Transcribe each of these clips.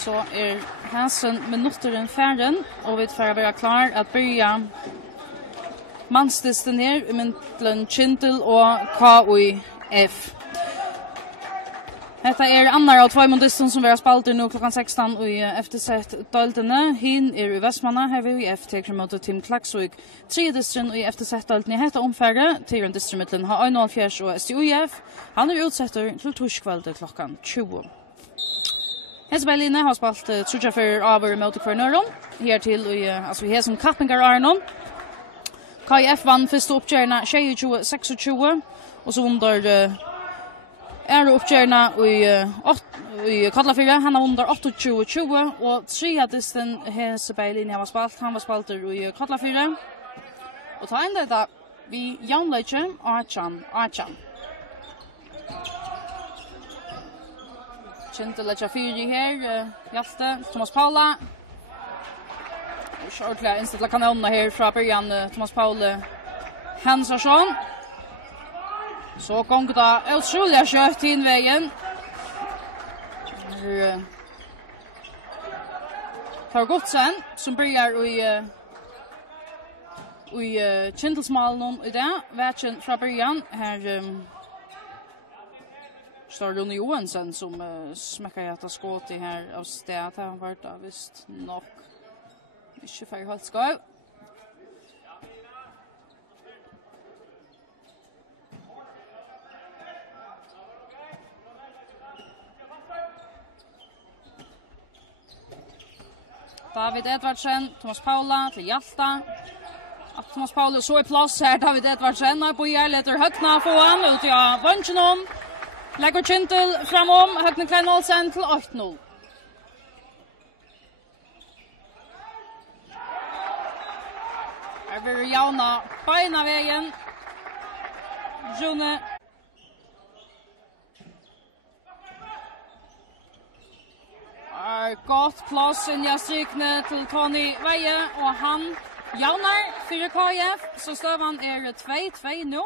så Hansen minutteren färden och vi får vara klar att börja Manshondbóltsdysten här mellan Kyndil och KIF. Detta andra av två dysten som vi har spalt nu klockan 16 i FTZ döltene. Hin i Vestmanna har vi i FT mot Team Klaksvik. 3 dystren i FTZ döltene i hetta omfärre. 10 dystren mellan H104 och STUF. Han utsätter till torskväldet klockan 20. Hesberline har spalt trutja för över mot Kvarnöron. Här till alltså här som kappingar Arnon. KIF vann första uppgörna 26-26 och så under uppgörna i Kallafyra. Han har under 28-20 och 3 dysten Hesberline har spalt. Han var spalt i Kallafyra. Och ta in detta vi Janleitje Archan. Kyndil lägger 4 här. Hjalte, Thomas Paula. Ordentligt inställa kanonerna här från början. Thomas Paula Hansson. Så kom det otroligt kött in vägen. Tar gott sen som börjar i Kyndilsmalen i det. Vägen från början här står Ronny Johansson som smäckar hjärta skåt i här av sted. Han var det visst nog inte för helt skoj. David Edvardsen, Thomas Paula till Hjalta. Thomas Paula så i plats här. David Edvardsen har på hjärletter högna få han ut i vunchen om. Lägger Kyndil framom, Høgne Kleinolsen till 8-0. Här blir Jauna beina vägen. June. Gott plats in i strykne till Tony Veje och han Jaunar för KIF så stövan 2-2 nu.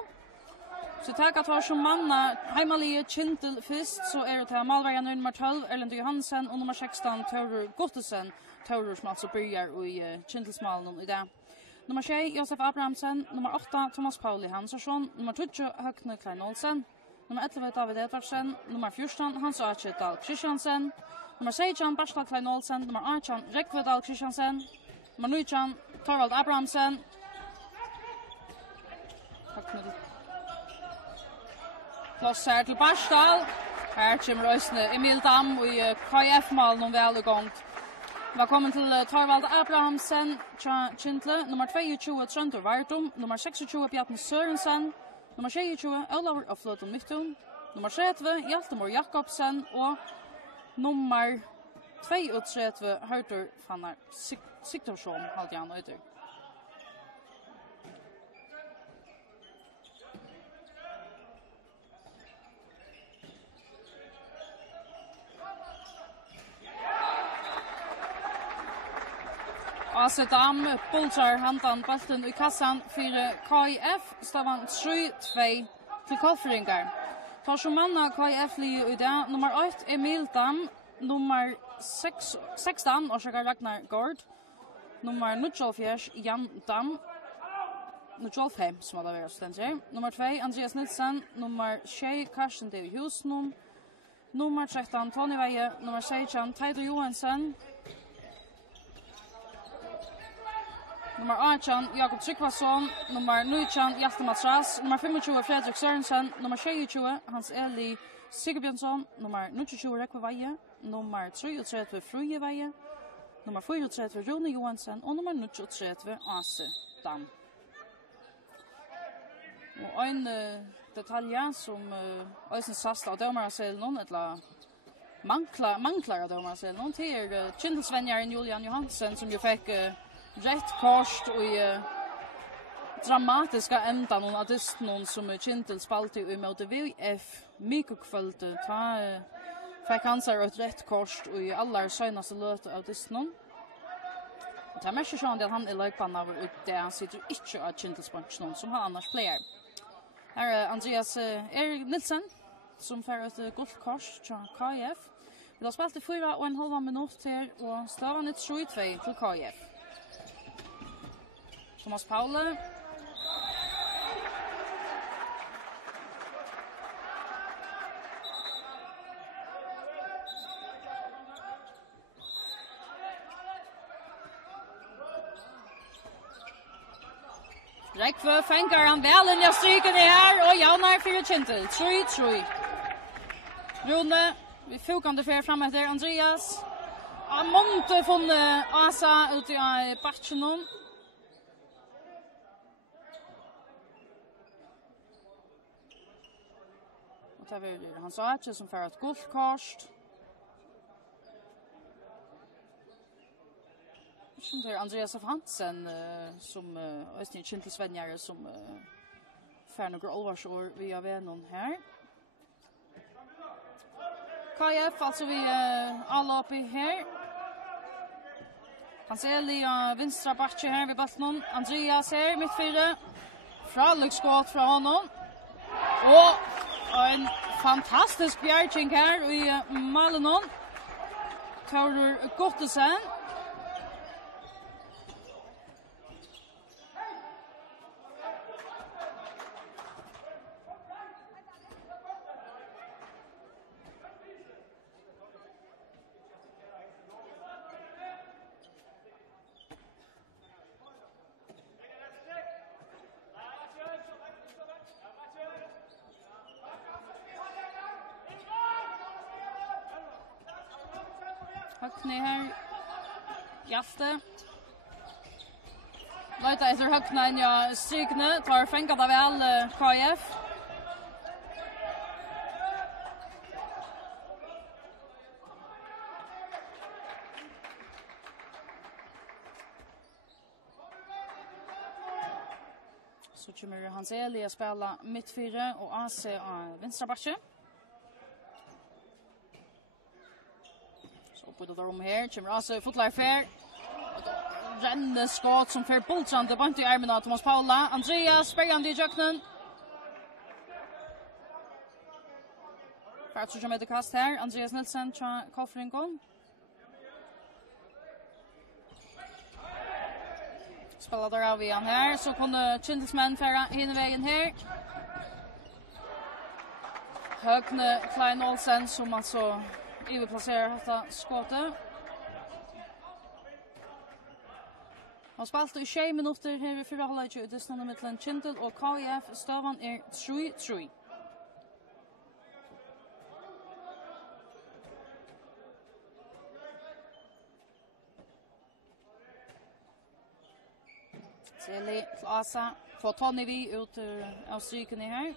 Så tack att ha som manna hemmalige Kyndil först så det här målvärden nummer 12 Erlend Johansen och nummer 16 Tore Gottesen. Tore som alltså börjar i Kyndilsmalen i det. Nummer 6 Josef Abrahamsen, nummer 8 Thomas Pauli Hansson, nummer 20 Høgne Kleinolsen, nummer 11 David Edvardsen, nummer 14 Hans Archedal Christiansen, nummer 16 Barsla Kleinolsen, nummer 18 Rekvedal Christiansen, nummer 19 Torvald Abrahamsen. Plats här till Barsdal. Här kommer Øysne Emil Dam och i KIF-malen om väl igångt. Välkommen till Torvald Abrahamsen, Kyndil, nummer 22 Trøndur Vartum, nummer 26 Bjarni Sørensen, nummer 22 Olaver av Fløten Myttun, nummer 30 Hjaltemor Jakobsen och nummer 32 Hørtur Fannar Sigtorsson hade han ute. Dam bultar handan bollen i kassan för KIF stavan 3-2 till Kolfringar. Tar som manna KIF li i det nummer 8 Emil Dam, nummer 16 Oskar Ragnar Gård, nummer 94 Jan Dam, nummer 5 som det var ständigt. Nummer 2 Andreas Nilsson, nummer 6 Karsten David Husnum, nummer 13 Tony Veje, nummer 16 Teitur Johansen. Nummer 18 Jakob Tryggvason, nummer 19 Hjalte Matras, nummer 25 Fredrik Sørensen, nummer 22 Hans Eli Sigurbjørnsson, nummer 29 Rekve Veje, nummer 33 Fruje Veje, nummer 34 Rune Johansen och nummer 93 Ase Dam. Och en detalj som Øysen sast av domaraselen eller manglar av domaraselen till Kyndilsvenjaren Julian Johansen som ju fick rätt kort och dramatiska ändan av dysten som Kyndil spalte i mot VF Mikokvölte ta fick han sig ett rätt kort och i alla senaste löt av dysten. Det är mest så att han är löpan av ut där han sitter inte av Kyndilsbänken som han annars plejer. Här Andreas Nilsson som får ett gott kort från KIF. Vi har spalt i 4,5 minutter her, og stavan 3-2 til KF. Thomas Paule. Rekve fänger han väl in i stryken här och Jaunar för Kyndil. 3-3. Rune, vi fokande för fram efter Andreas. Han måste funne Asa ute i batchen. Och det var han sa att som för ett guldkort. Som det Andreas Hansen som Östern Kyndil Svenjare som för några allvarsår vi har vännen här. KF alltså vi alla uppe här. Han ser Lea vänstra backen här vid bollen. Andreas här mittfältet. Fralluxskott från honom. Och en fantastisk bjärgning här i Malenon. Tar Gottesen. Högni här. Hjalte. Leita efter Högna in i strykene. Tar fängat av väl KF. Så kommer Hans Eli att spela mittfyra och AC vänstra backen. På det rum här kommer alltså fotlar fair. Renne skott som för bultrande bant i armen av Thomas Paula. Andreas spelande i jöknen. För att så med det kast här. Andreas Nilsson Koffringon. Spelar där av igen här så kunde Kyndilsmän färra in vägen här. Högne Klein Olsen som alltså överplacerar detta skottet. Han spalt i 6 minuter här i 4 halvlek i dystandet mellan Kyndil och KF. Stavan 3-3. Seli till Asa. Får Tony vi ut av stryken i här.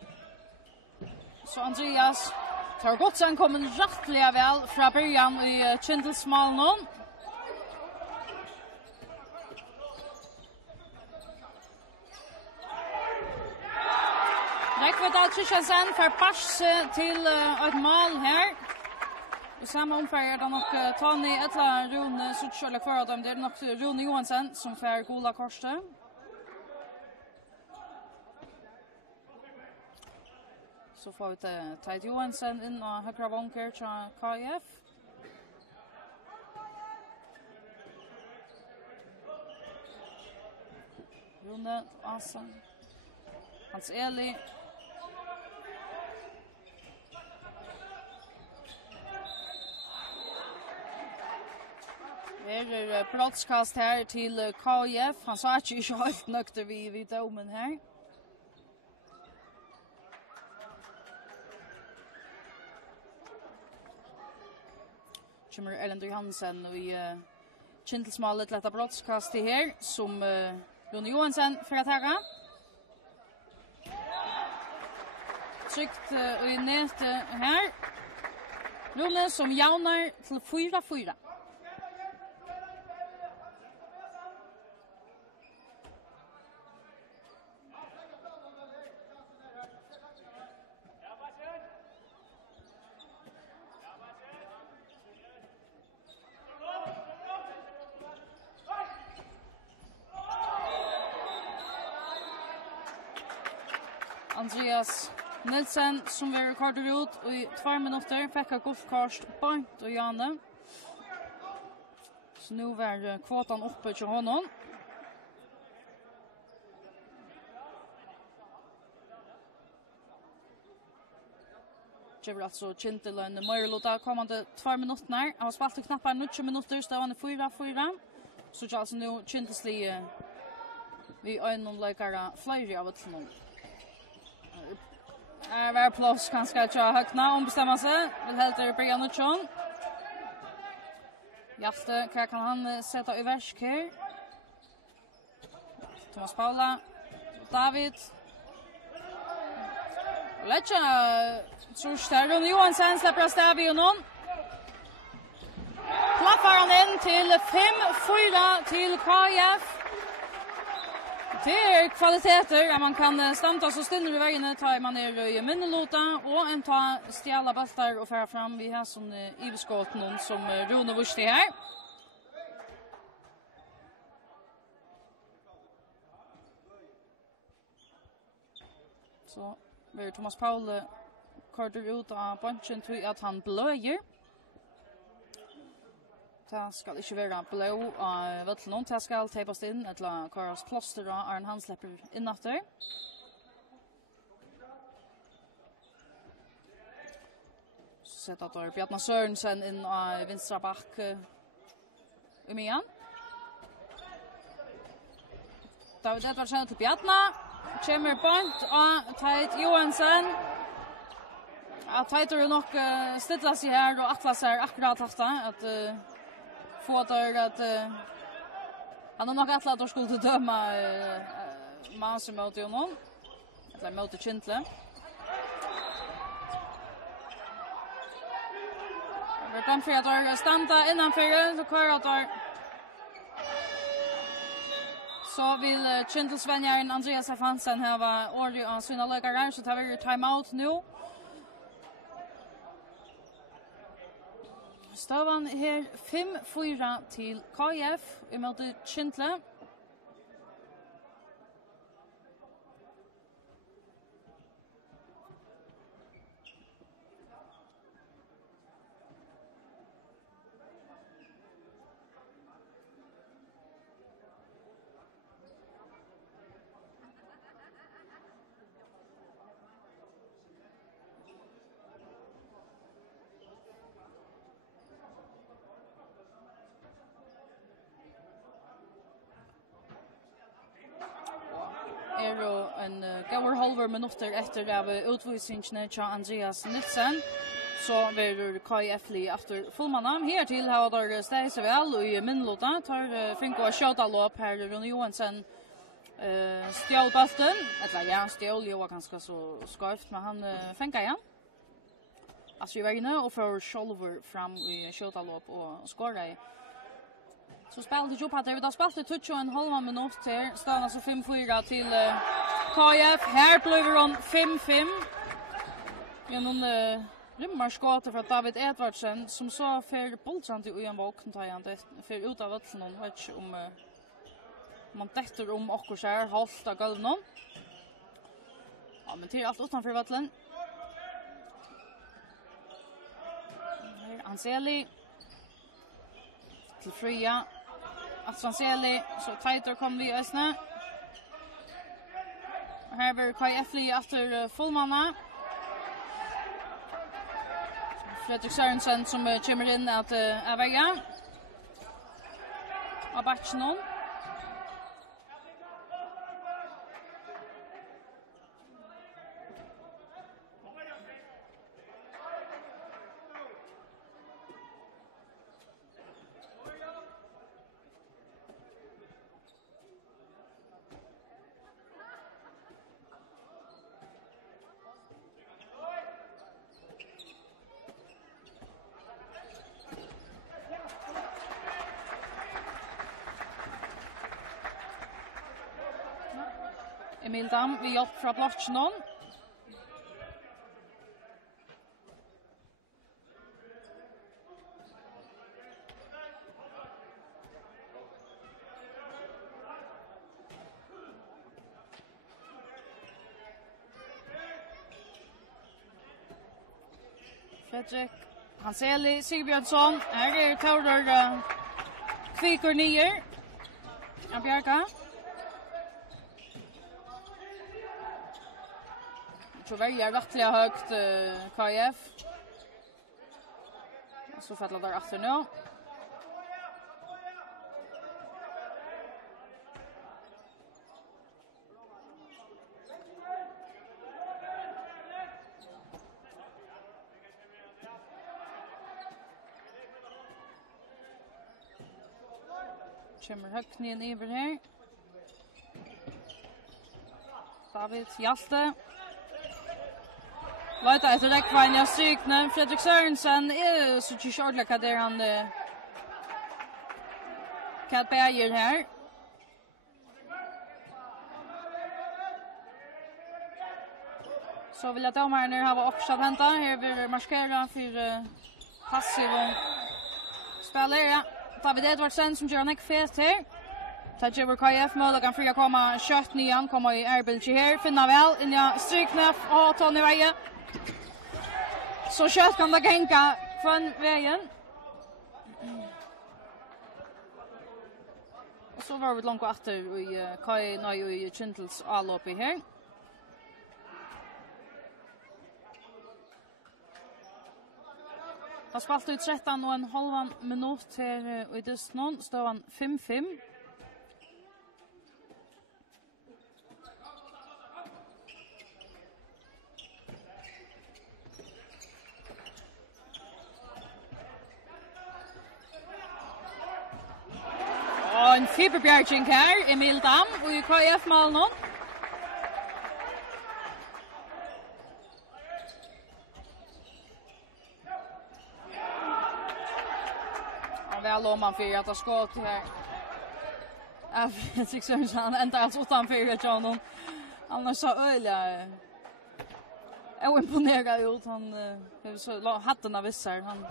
Så Andreas tar gott sen kommer rättliga väl från början i Kyndils mål. Rekve Dahl Christiansen för pass till ett mål här. I samma omfärd är det nog Tony Etla Rune Sutsjöla kvar av dem. Det är nog Rune Johansen som får gola korset. Så får vi Tide Johansen in och högra vånker till KF. Rune Asa. Hans Eli. Det är brottskast här till KF. Han sa att inte helt nökter vid domen här. Kommer Erlend Johansen och i Kyndilsmålet lätta brottskast till här som Rune Johansen för att taga. Tryckt i nät här. Rune som jaunar till 4-4. Andreas Nilsen som vi rekorder ut i 2 minutter, fikk av golfkast bant og Janne. Så nu var kvotan uppe til honom. Gjør altså Kyndil en Møyrelota kommande 2 minutter. Han har spalt knappar 90 minutter, stående 4-4. Så gjør altså nu Kyndilsli vi øynene løykere flere av et noen. Var plås kanskje ikke høkna ombestemmer seg. Vil helt det bygge noe tjån. Hjalte, hva kan han sette i versk her? Thomas Paula, David. Letja, tror jeg Rune Johansen slipper av stav i noen. Klappar han inn til 5-4 til KF. Det kvaliteter at man kan stamta så stille i veiene, ta man i minnelota, og en ta stjæla baltar og færa fram. Vi har sånn iveskåten som Rune Vusti her. Så blir Thomas Paul korter ut av bunchen til at han bløyer. Det skal ikke være blå av Vøtlen. Det skal teipast inn eller Karas Kloster og Arne han slipper innatter. Så setter der Bjartna Sørensen inn av vinstra bak i myan. David Edvardsen til Bjartna. Kommer bort av Teit Johansen. Teit er nok stilla seg her og atlas her akkurat dette at få där att han har nog att då skulle döma Manshondbóltsdystur mot honom eller mot Kyndil. Vi kan för att stanna innanför så kör att så vill Kyndil Svenjaren Andreas Hansen ha ordet av sina lägare så tar vi timeout nu. Stavan her 5-4 til KF i møte Kyndil. En gåver halver minutter etter av utvisningsene til Andreas Nilsen. Så blir KF-li efter fullmannen. Her til har der steg seg vel og i minnelota. Tar Finko og Kjødalop her. Rune Johansen stjål balten. Eller ja, stjål jo var ganske så skarpt, men han fengt igjen. Altså i vegne og får Kjølver fram i Kjødalop og skåret. Så spelar det ju på att det har spelat 2,5 minuter. Står alltså 5-4 till KF. Här blir hon 5-5. Genom rymmarskåter för David Edvardsen som så för boltrande i en våkn tajande för ut av Vötlen. Vet inte om man detter om och så här halta golven. Ja, men till allt utanför Vötlen. Här Anseli till Fria. Att Anseli så tajter kom vi ösna. Här blir KF-li efter fullmanna. Fredrik Sørensen som kommer in att väga. Av batchen. Emil Dam, vi hjelp fra blokken. Fredrik Hanseli Sigbjörnsson. Här Taurer kvikur nier. Bjarka. Så väljer rättliga högt KF. Så faller där efter nu. Kommer högt ner över här. David Hjalte. Leita efter räckvägen jag strykne. Fredrik Sørensen är så tjordliga där han Kat Berger här. Så vill jag domaren nu ha uppsatt hämta. Här vill markera för passiv och spelare. David Edvardsen som gör en fet här. Tager över KF mål kan fria komma kött nian komma i Erbilge här. Finna väl in i strykne och ta ner vägen. Så kött kan det gänka från vägen. Och så var vi långt efter i Kyndils allop i här. Han spalt ut 13,5 minut här i dystnon. Står han 5-5. En fiberbjärging här, Emil Dam och i KF-malen. Och väl om man för att ha skott här. Jag tycker så han ändrar alltså utanför att honom. Han är så öliga. Jag imponerad ut. Han har så hatten av vissar. Han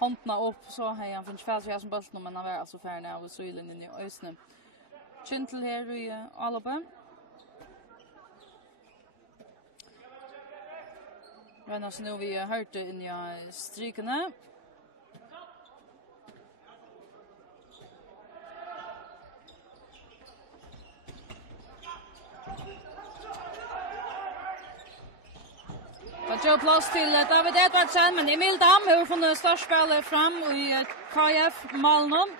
hantna upp så hej han finns fast jag som bollen men han var alltså färdig av sylen i ösnen. Kyndil här i Alba. Men alltså nu vi hörde in i strykene. Och Joe plats till David Edvardsen, men Emil Dam har funnit startspelet fram i KF-malen.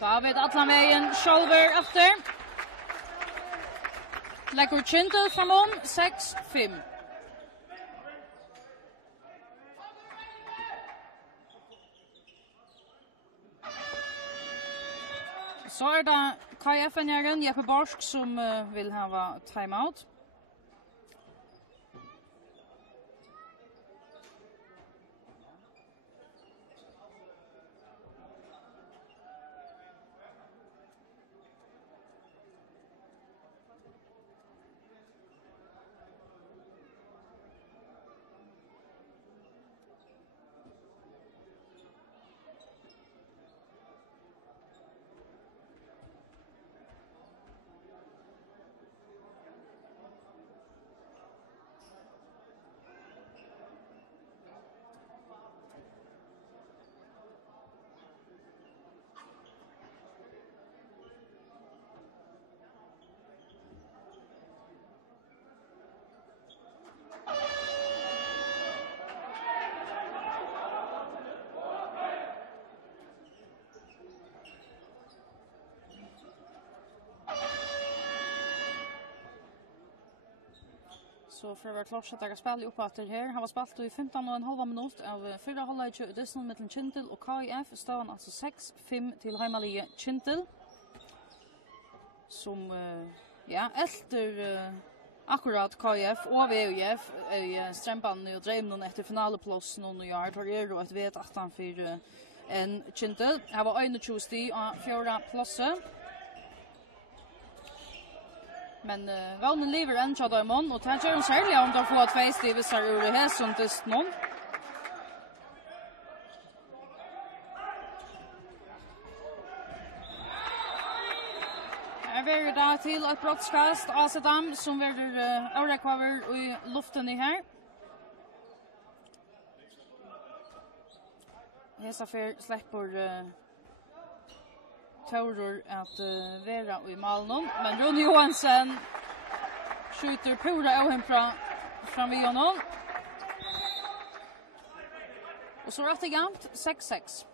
David allan vägen shoulder efter. Lägger Kyndil framom 6-5. Så är det KF-enjären Jeppe Borsk som vill ha timeout. Så för att vara klart att jag spelar upp efter här. Han var spalt i 15,5 minut av fyra halvlek i dystnon mellan Kyndil och KF. Står han alltså 6-5 till hemmalige Kyndil. Som, efter akkurat KF och VUF i Strempan och drev någon efter finaleplåsen och nu gör det ett vet att han för enn Kyndil. Her var 21 stig av 4. plasset. Men vånen lever enn tja døymon, og det gjør de særlig om de får 2 stig hvis her ur Hesundist noen. Her vil da til et brottskast av Sedam som vil ørekvaver i luften i her. Hesafer slipper Taurur at vera i Malnon, men Rune Johansen skjuter pura av henne fram vid honom. Och så rätt igångt 6-6.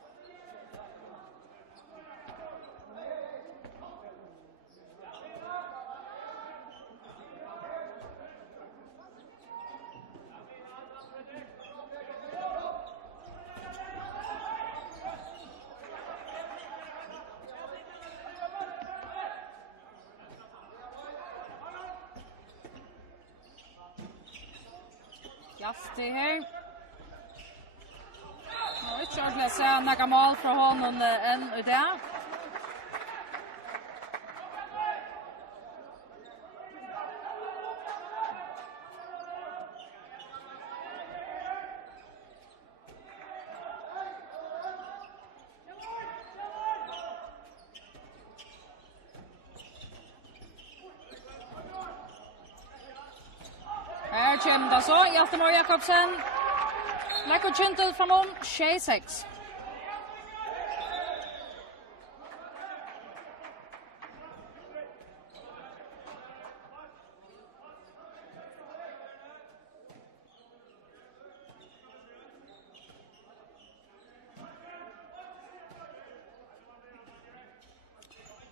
Jasti her. Nå er ikke ordentlig å se noen mål fra honom enn i det. Her kommer det så, Hjaltemar Jakobsen. Lekker Kyndil framom, 6-6.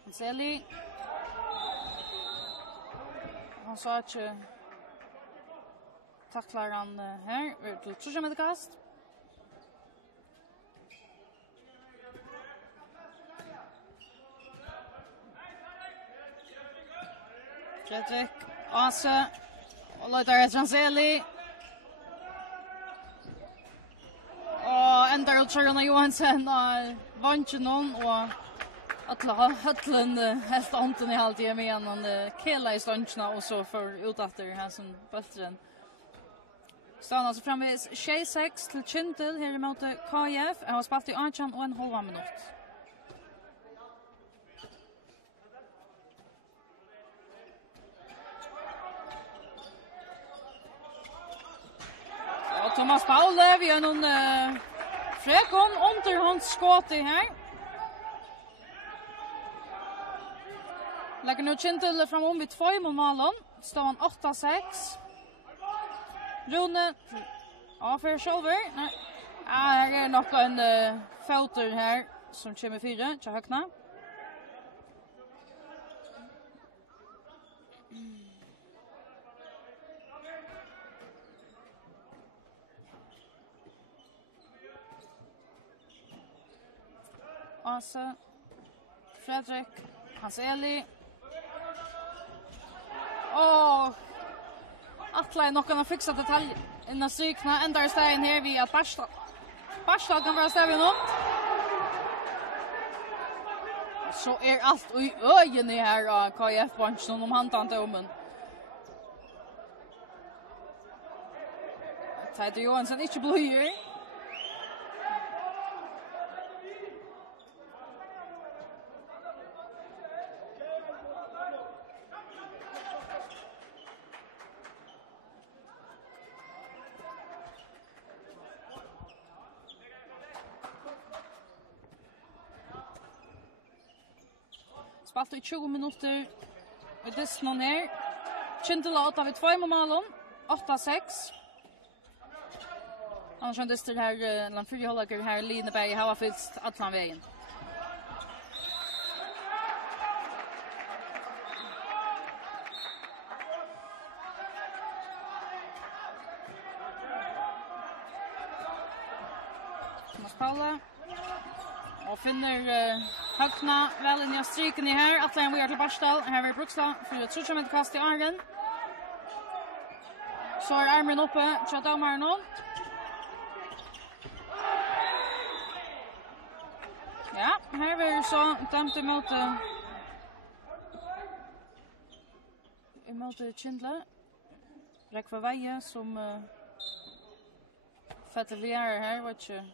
Hanseli. Han sa ikke tacklar han här till 3 meter kast. Fredrik Ase och Lothar Transeli. Och ändrar ut Rune Johansen och vann någon och alla hölllen helt anton i halvtid med en kela i ståndsna och så för utatter här som bättre. Stan alltså framvis 6-6 till Kyndil här emot KF. Jag har spelat i 18,5 minuter. Och Thomas Paule, vi har någon frekon underhandsskott i här. Lägger nu Kyndil framom vid 2 mot Malon. Står han 8-6. Rune avför shoulder. Nej. Här är nog en fouter här som kommer 4 till högna. Ase Fredrik Hanseli. Atla är nog kan fixa detalj innan sykna ända stegen här via Barstad. Barstad kan vara stävig nu. Så är allt i ögonen här av KF-bunchen om handtante omen. Tider Johansson inte blöjer. Spalt i 20 minuter i dysten her. Kyndil 8 vid 2 mål, 8-6. Manshondbóltsdystur här, den 4 hållare här, Lineberg, har fyllt alla vägen. Thomas Paula. Och finner högna väl in i stryken i här. Atlan vi är till Barstad. Här är Bruksla för ett 3 meter kast i argen. Så är armen uppe. Tja domaren nu. Ja, här var så dömt emot Kyndil. Räck för Veje som fettelerar här, vet inte.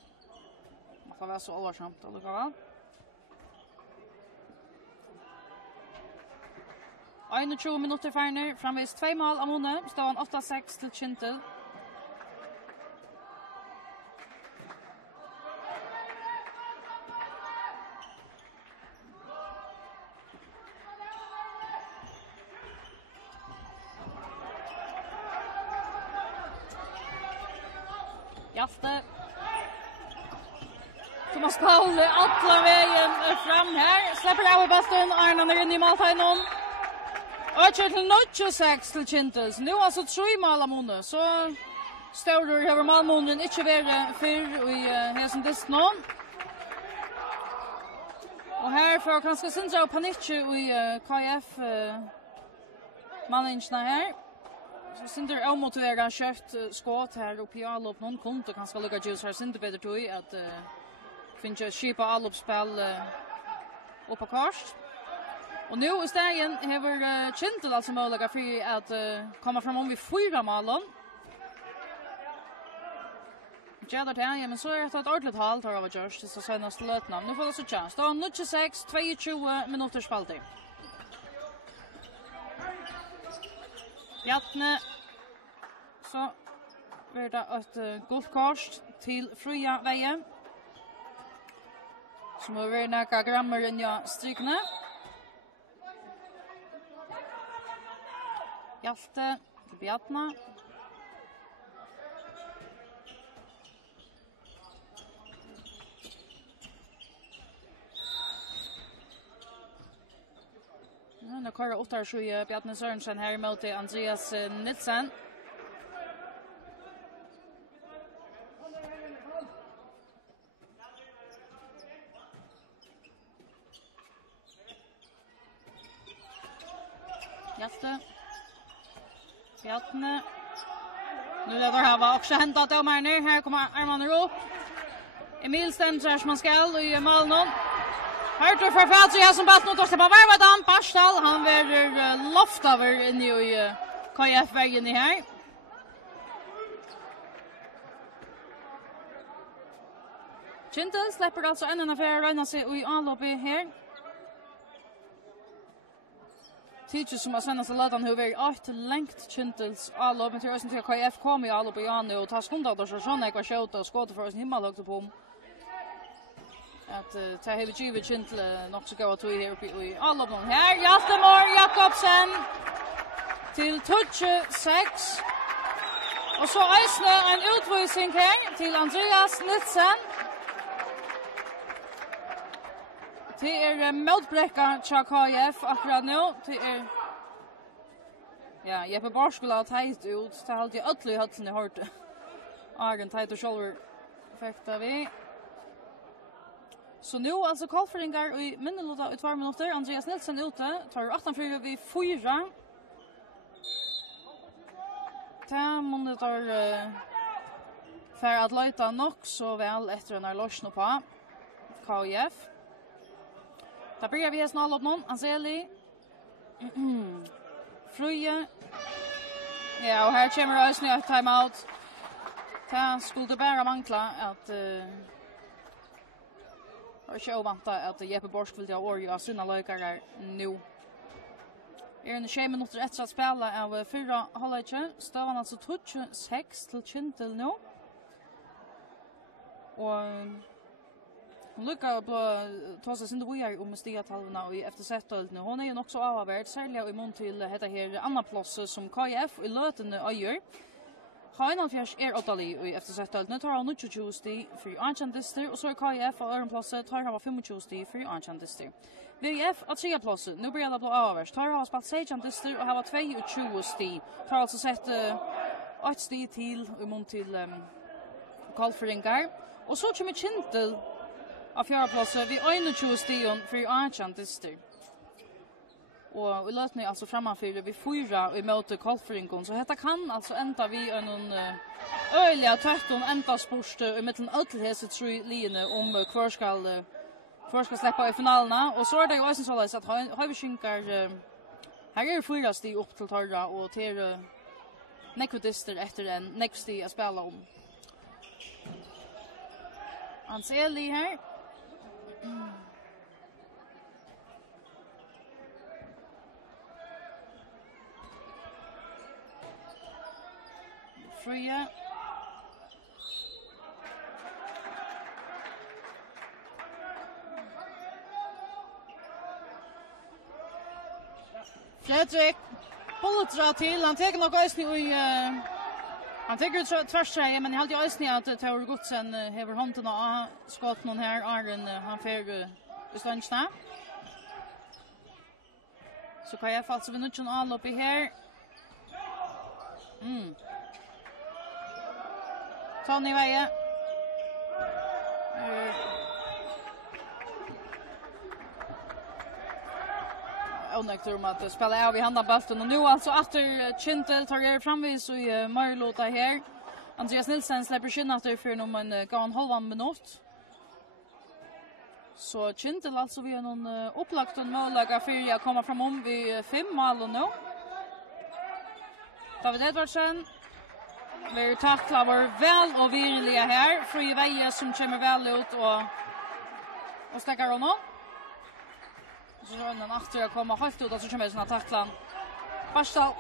Man kan vara så allvarsamt allikevel. 21 minutter färner, framvis 2 mål av Mone, stående 8-6 till Kyndil. Hjalte. Thomas Paule alla vägen fram här. Släpper av i basten. Arnan är inne i måltegnen. Och kör till 26 till Kyndil. Nu alltså 3 mål av Mone. Så står det över målmånen inte vara för i häsen dysten. Och här får kanske syndra och panik i KF manningarna här. Så synder omotiverad kött skott här uppe i allop någon konto kanske lukka ljus här synder bättre tror jag att finns ju skipa allopspel upp på kast. Och nu i stegen har Kyndil alltså möjlighet för att komma fram om vi 4 målen. Jädrar det här, men så är det ett ordentligt halt här av Görs till så senaste lötna. Nu får det så chans. Då 26, 22 minuter speltid. Bjartne. Så blir det ett guldkort till Fria Veje. Som har varit några grammer in i strykene. Hjalte till Bjartne. Nu kører 8-7 Bjartne Sørensen her mot Andreas Nilsen. Hjalte. Bjartne. Nu är det här också hämtat domarna. Här kommer armarna upp. Emil Stensson som man ska i målen. Hört du för Fadri här som batten och då ska man vara dan Barstal. Han är loftaver inne i KF-vägen i här. Kyndil släpper alltså en affär röna sig i anloppet här. Tidsus som har senaste lödan hur vi är ett längt Kyndils anlopp. Men till hösten till KF kommer i anloppet i Anne och tar skundar så sådana ekvar kjöta och skåter för oss himmelhögt upp om. Att ta hela givet Kyndil nog så gå att vi här uppe i alla blom. Här Hjaltemor Jakobsen till 26. Och så Eisne en utvisning här till Andreas Nilsen. Det är motbräcka till KF akkurat nu. Det är ja, Jeppe Borg skulle ha tajt ut. Det har alltid ödlig i hötsen i hörte. Argen tajt och själver fäktar vi. Så nu alltså kvalföringar i minneluta i 2 minuter. Andreas Nilsen ute. Tar 18-4 vid 4. Ta måndet tar för att löjta nog så väl efter den här lossna på KF. Där börjar vi snart upp någon. Anseli. Fröje. Ja, och här kommer Ösny ett timeout. Ta skulle bara mankla att och inte ovanta att Jeppe Borg vill ha år av sina lökare nu. En 20 minuter efter att spela av 4 halvlek. Stavan alltså 26 till Kyndil nu. Och Lucka tar sig inte vidare om stigatallarna i FTZ nu. Hon är ju också avvärd, särskilt i mån till detta här andra plats som KF i lötene öjer. Heinalfjärs är åttali i FTZ. Nu tar han 22 sti för Manshondbóltsdystur och så är KF och Örnplåset tar han 25 sti för Manshondbóltsdystur. VF att 3 plats. Nu börjar det bli avvärst. Tar han spalt Manshondbóltsdystur och har 22 sti. Tar alltså sett 8 sti till i mån till kvalföringar. Och så kommer Kyndil av 4 platser vid 21 stion för Manshondbóltsdystur. Och vi löt ni alltså framför vid 4 i möte kvalföringen. Så detta kan alltså ända vid en öliga 13 ända sport i mitten ödelhese 3 linje om kvar skall för ska släppa i finalerna och så är det ju också så att har vi skinkar här är 4 steg upp till torra och till nekvodister efter en neksti att spela om. Anseli här. Fria. Fredrik Boltra till, han tar nog ösning och han tycker tvärssäg, men jag hade ju ösning att Tor Godsen häver handen och skott någon här Arjen han får i ståndsna. Så kan jag alltså vi nu inte all uppe här. Tony Veje. Onekter om att spela av i handbollen och nu alltså efter Kyndil tar framvis i Marlota här. Andreas Nilsen släpper skinn efter för en halvan minut. Så Kyndil alltså vi har någon upplagt och möjliga för att komma fram vid 5 mål nu. David Edvardsen vi tacklar vår väl och virliga här för i Veje som kommer väl ut och stäcker honom. Så är den efter att komma helt ut och så kommer såna tacklan. Barstal.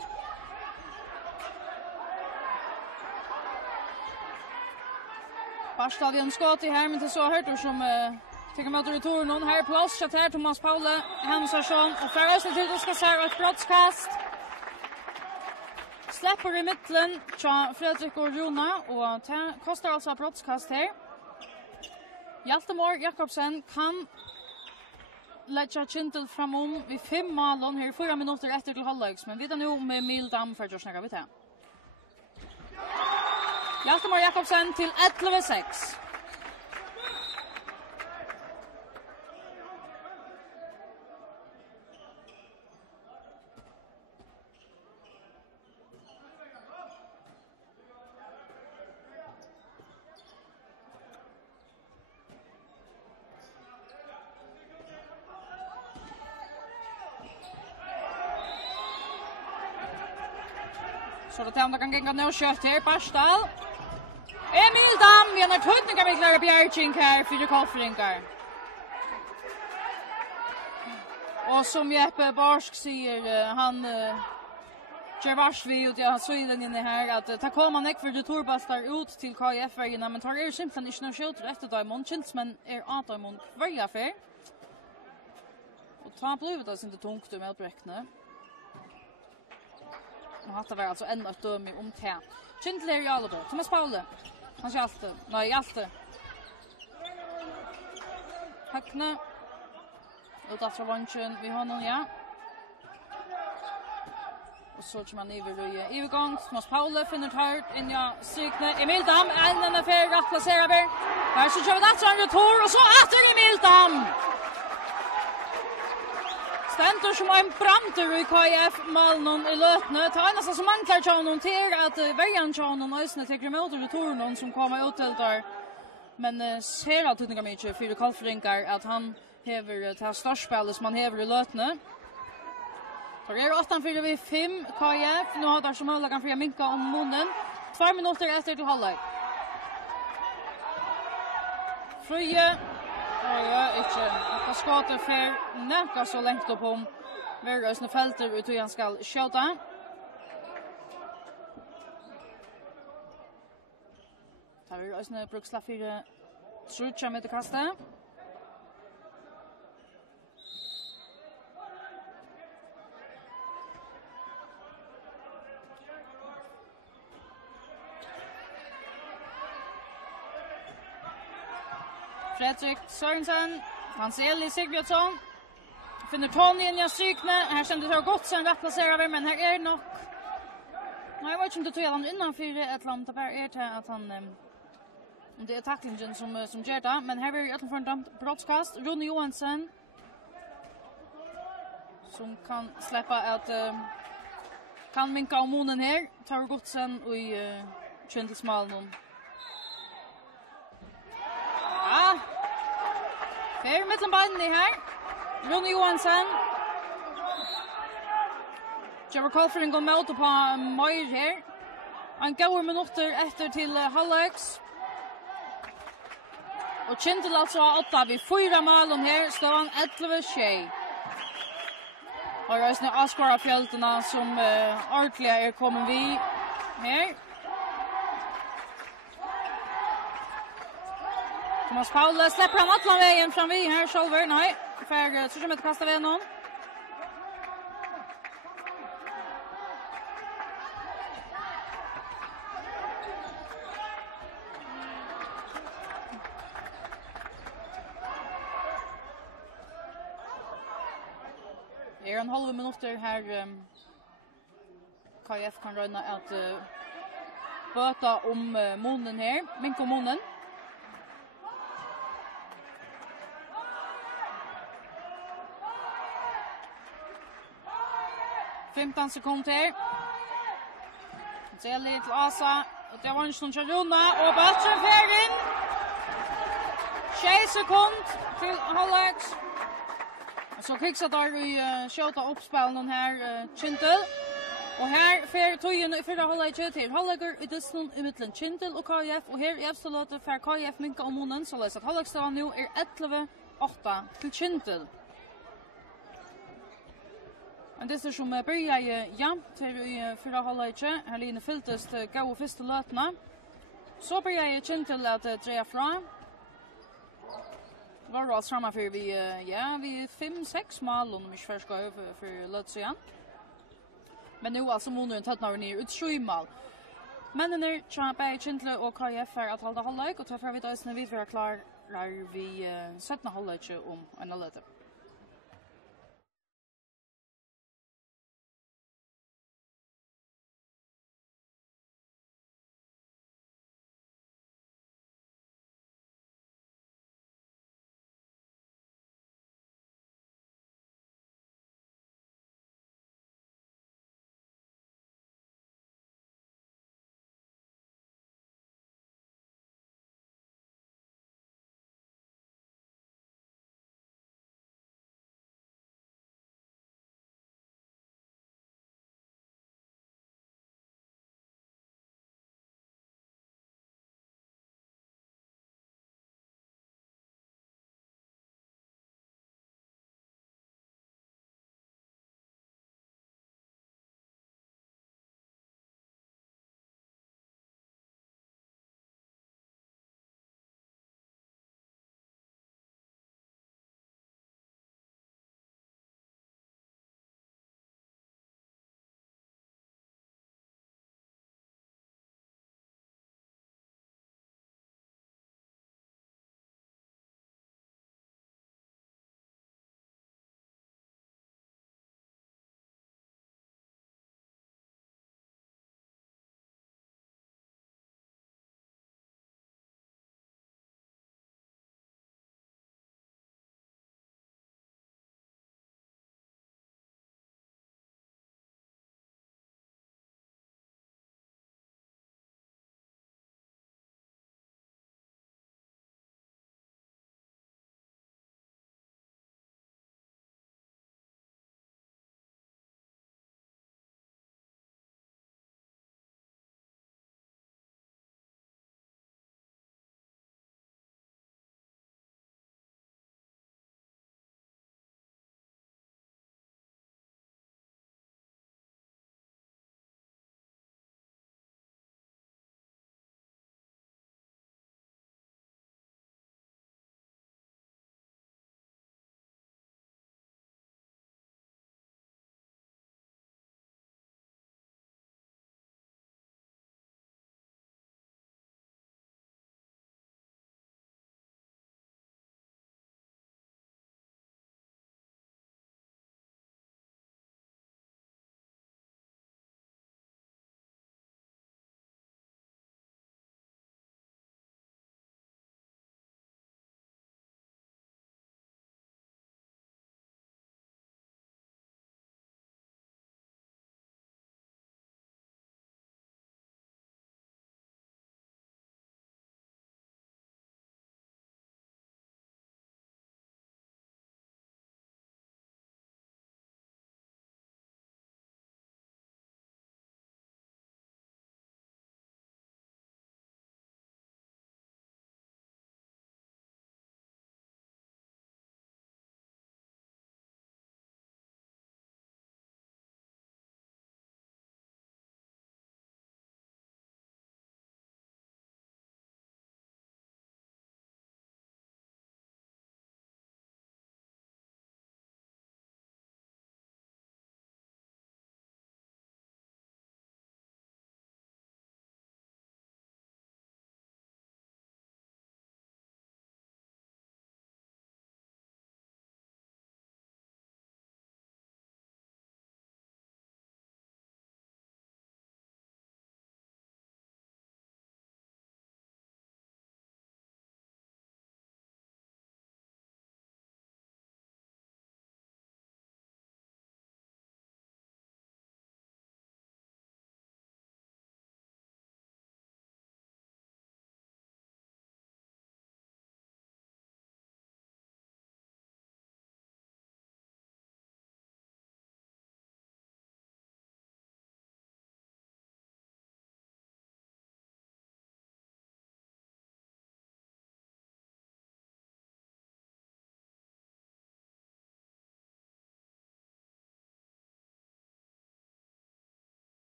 Barstal vi en skott i här men det så hört som tycker mot returen här plats chat här Thomas Paule Hansson och förresten till du ska se ett broadcast. Släpper i mitten från Fredrik och Rona och det kostar alltså ett broadcast här. Hjaltemor Jakobsen kan lägga Kyndil framom vid 5 mål här 4 minuter efter till halvlegs men vi är nu med Mildam för att snacka vi till. Hjaltemor Jakobsen till 11-6. Så det är kan gänga nu kött här Barstal. Emil Dam, vi har tydligen vi klarar Bjärching här för Koffringar. Och som Jeppe Barsk säger han Jervarsvi och jag så i den inne här att ta komma näck för returbastar ut till KF-vägarna men tar simpelthen inte någon skjut efter Diamond men är att Diamond varje för. Och ta blodet alltså inte tungt med utbräckne. Och hatta var alltså ännu ett döme om te. Kyndil i Albo. Thomas Paule. Han ska alltid. Nej, alltid. Hackne. Utat från vanchen. Vi har någon, ja. Och så kommer man i övergång. Thomas Paule finner hårt in i strykne. Emil Dam. En affär rätt placerar vi. Här så kör vi där en retur. Och så åter Emil Dam. Stentor som en bramter i KF Malnon i Lötne. Ta nästan som anklar tjånen till att vägen tjånen och ösne tycker emot returen som kommer ut till där. Men ser att det mycket för Koffringar att han häver till startspelet som han häver i Lötne. För det är 8-4 vid 5 KF. Nu har där som möjligen för att minka om munnen. 2 minuter efter till halvlek. Fröje. Ja, inte. Att skottet för näka så långt upp om Vergösne fälter ut hur han ska skjuta. Tar Vergösne bruksla för Trutcha med kasta. Fredrik Sørensen, Hanseli Sigurdsson, finner Tony in i strykne, här kände det gott sen rätt placerar men här är nog. Nej, jag vet inte tror jag han innanför ett land där är det att han det är tacklingen som gör det, men här är det utanför en broadcast Ronny Johansson som kan släppa att kan minka om munnen här, tar gott sen och i Kyndilsmalen. Fer mitteln beinen här. Ronny Johansson. Trevor Colford går med på Meyer här. En går minuter efter till halvleks. Och Kyndil alltså 8 vid 4 mål om här står han 11-6. Och resten av Askara fjälterna som ordentliga är kommer vi här. Thomas Paul släpper han alla vägen fram vi här själva. Nej, för så som ett kasta vägen någon. Det är en halv minuter här KF kan röna att böta om munnen här, Minko-munnen. Femton sekunder. Zeli till Asa. Och det var en stund till Runa. Och Bötchen fer in. 6 sekund till halvleks. Så kicksar där i skjuta uppspelen här Kyndil. Och här fer tojen i förra halvlek till halvleker i distun i mitten Kyndil och KF. Och här i efterlåtet för KF minka om munnen. Så läs att halvleksdagen nu är 11-8 till Kyndil. Men det är som börjar jämnt här i förra halvlek. Här linje fylltes gå och första lötna. Så börjar Kyndil att dreja fram. Var alltså samma för vi vi 5-6 mål om vi ska över för lötsigan. Men nu alltså munnen tattnar ner ut 7 mål. Men när Champa Kyndil och KF för att hålla halvlek och för vi då är vi klar vi 17 halvlek om en löt.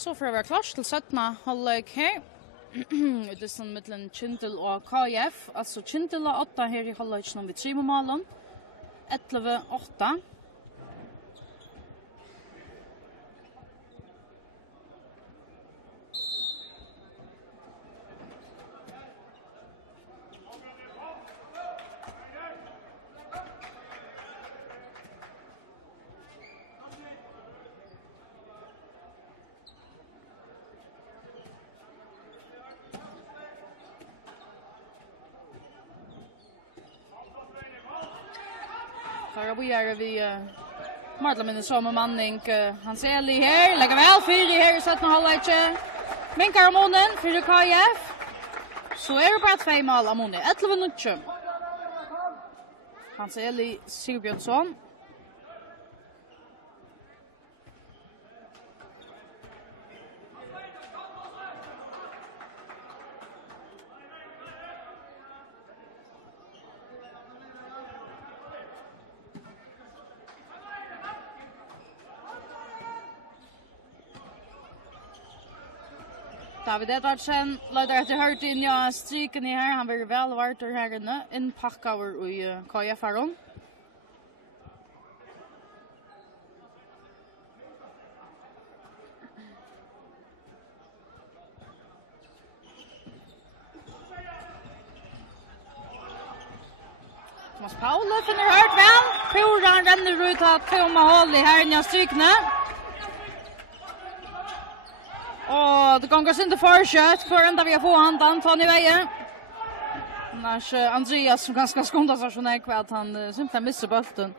Så får det være klart til 17. halvlek her. Det er sånn mellom Kyndil og KF. Altså Kyndil og 8 her i halvleken ved 3 målen. 11-8. Här vi är vi Martla i samma manning Hans Eli här lägger väl 4 här i 17 halvlek. Minkar Amonen för KF. Så är det bara 2 mål Amonen. 11-0. Hans Eli Sigbjörnsson. David Edvardsen leder etter hørt inn i stryken i her. Han blir vel vart her inne. Innpakka over i KF-aren. Thomas Paule finner hørt vel. Pura renner ut av Toma Hål i her inne i strykene. Och det går inte för kött för ända vi får han Anton i vägen. Annars Andreas som ganska skunda sig så nära att han simpelt missar bollen.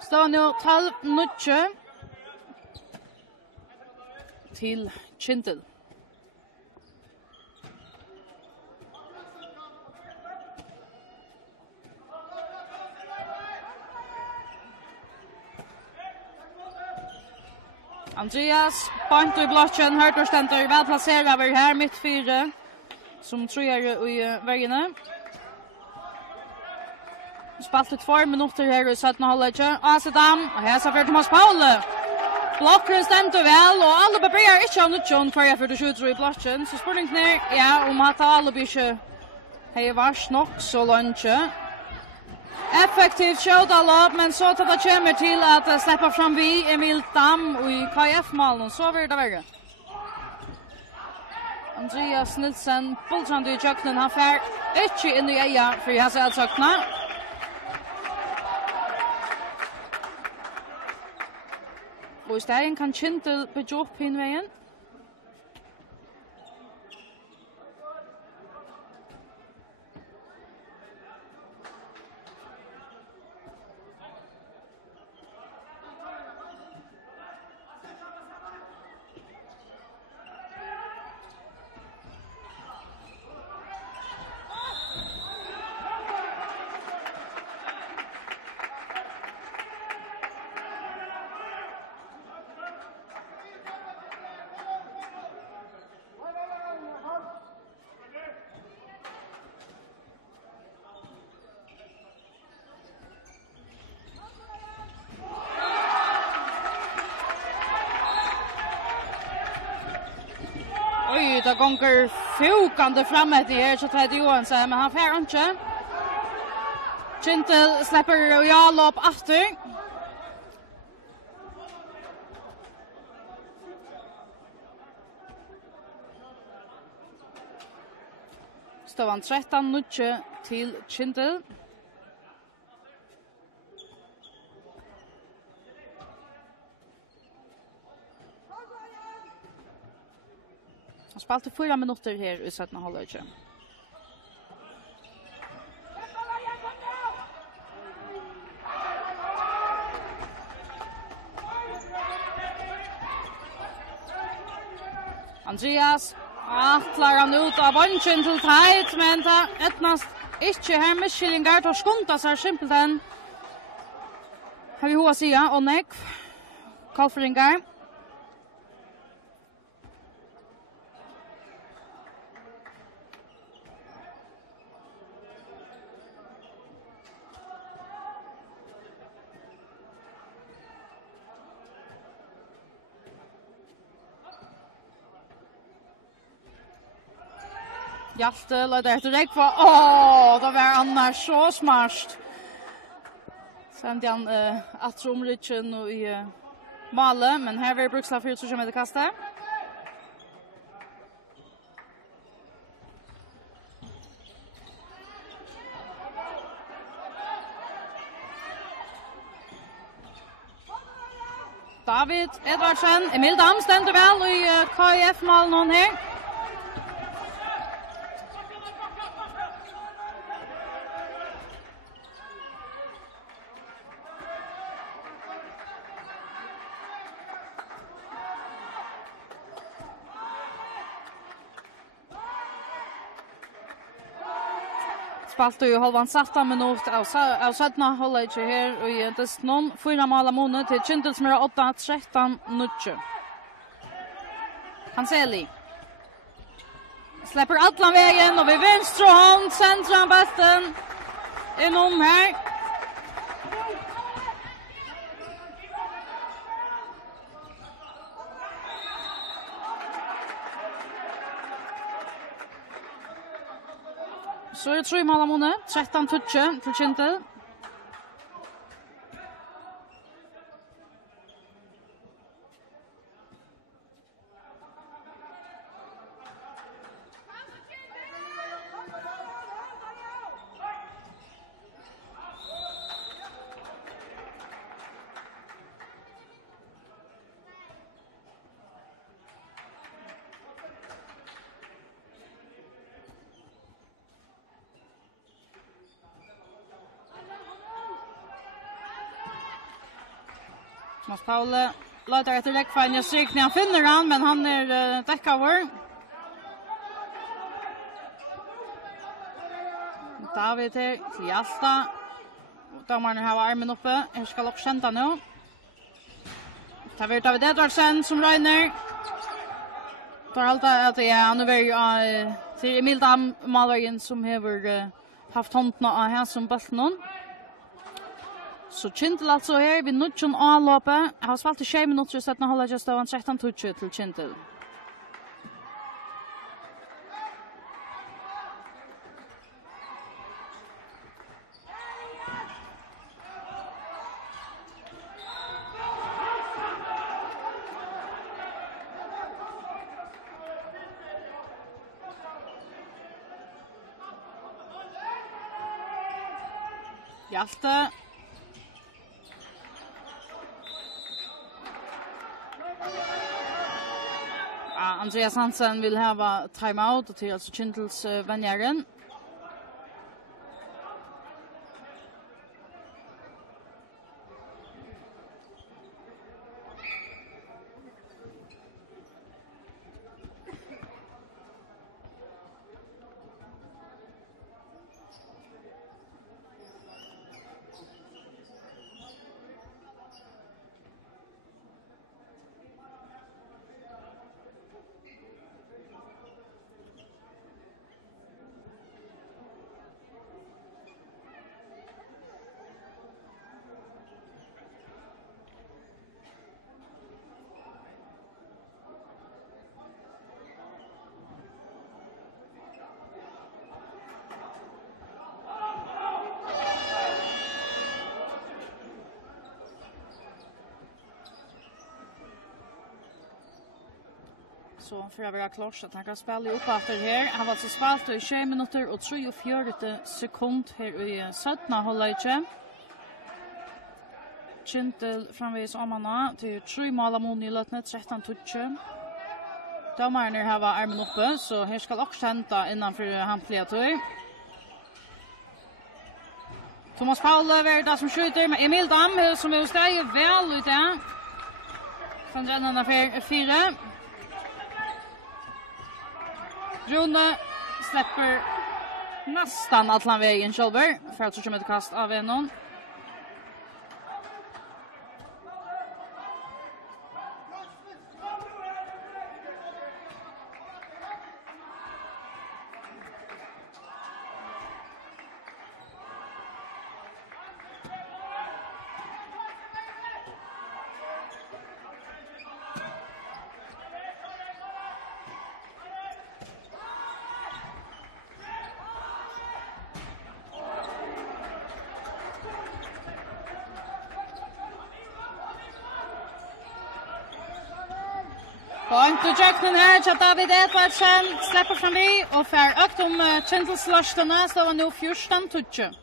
Står nu 12-0 till Kyndil. Andreas, point i blocken, hört och ständer väl placerad över här mitt 4 som tror jag i vägarna. Spalt 2 minuter här i 17 halvlek. Asedam, och här så för Thomas Paule. Blocken ständer väl och alla bebrear inte av något för jag för det skjuter i blocken. Så spurningen ner, ja, om att alla blir inte hej vars nog så långt. Effektivt showdallop, men så tar det kommer till att släppa fram vi Emil Dam och i KF-malen. Så vill det vara. Andreas Nilsen, bultrande i köknen. Han fär inte in i eja för jag har sökna. Och i stället kan Kyndil bygga upp in vägen. Oj, det gånger fukande fram etter her, så tar det Johansen, men han fär inte. Kyndil släpper och jag lopp efter. Stovan 13-0 till Kyndil. Han spalte 4 minuter här i 17 halvlek. Andreas atlar han ut av bunchen till tight, men det etnast inte här med skillingar tar skunta så simpelt än. Har vi hoa sia och neck. Kalfringar. Hjalte leder etter Rekva. Det var annars så smart. Sendte han Atromritchen og i Male, men her var Brukslag 4 meter kastet. David Edvardsen, Emil Dam stender vel i KIF-malen hon her. Spalte ju halvan 17 minut av 17 håller inte här och i dess någon 4 mål av månaden till Kyndil som är 8-13-9. Hanseli släpper alla vägen och vid vänster hand centrum bästen inom här. Så är det 3 mål av månaden, 13-12 till Kyndil. Thomas Paule låter etter Rekvein i strykning. Han finner han, men han dekkover. David her til Hjalta. Dommerne har armen oppe. Her skal også kjenta nå. Det har vært David Edvardsen som røyner. Det har alltid at han er til Emil Dam, maløyen som har haft hånden av her som bølten. Så Kyndil altså her, vi nødgjøn avløpet. Jeg har spalt i 6 minutter i 17 halvleg just av 13-12 til Kyndil. Hjalte. Andreas Hansen vill ha timeout till alltså Kyndils vänjaren. Så för att vara klar så att han kan spela upp efter här. Han har alltså spelat i 20 minuter och 43 sekund här i 17 halvlek. Kyndil framvis Amanna till 3 mål av mål i lötnet 13-12. Dommaren har armen uppe så här ska också hända innanför handliga tur. Thomas Paule är det som skjuter med Emil Dam som är steg väl ut där. Från rennarna för 4. Rune släpper nästan allan vägen själver för att så ett kast av en. Point och Jackman här, så David Edvardsen släpper fram vi och för ökt om Kyndilslöstarna står nu 14-20.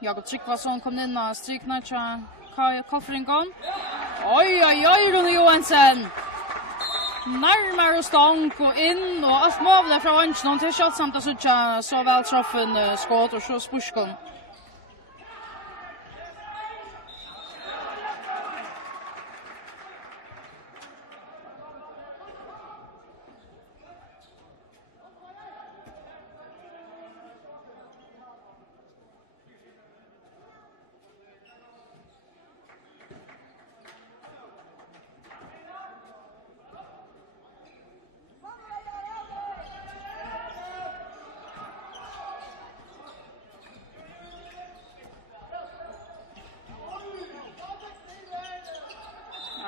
Jakob Tryggvason kom in och strykna till Koffringen. Oj, Rune Johansen. Närmare och stånk och in och allt möjligt från vänstern till kjoltsamt att sucha så väl träffen skott och så spurskon.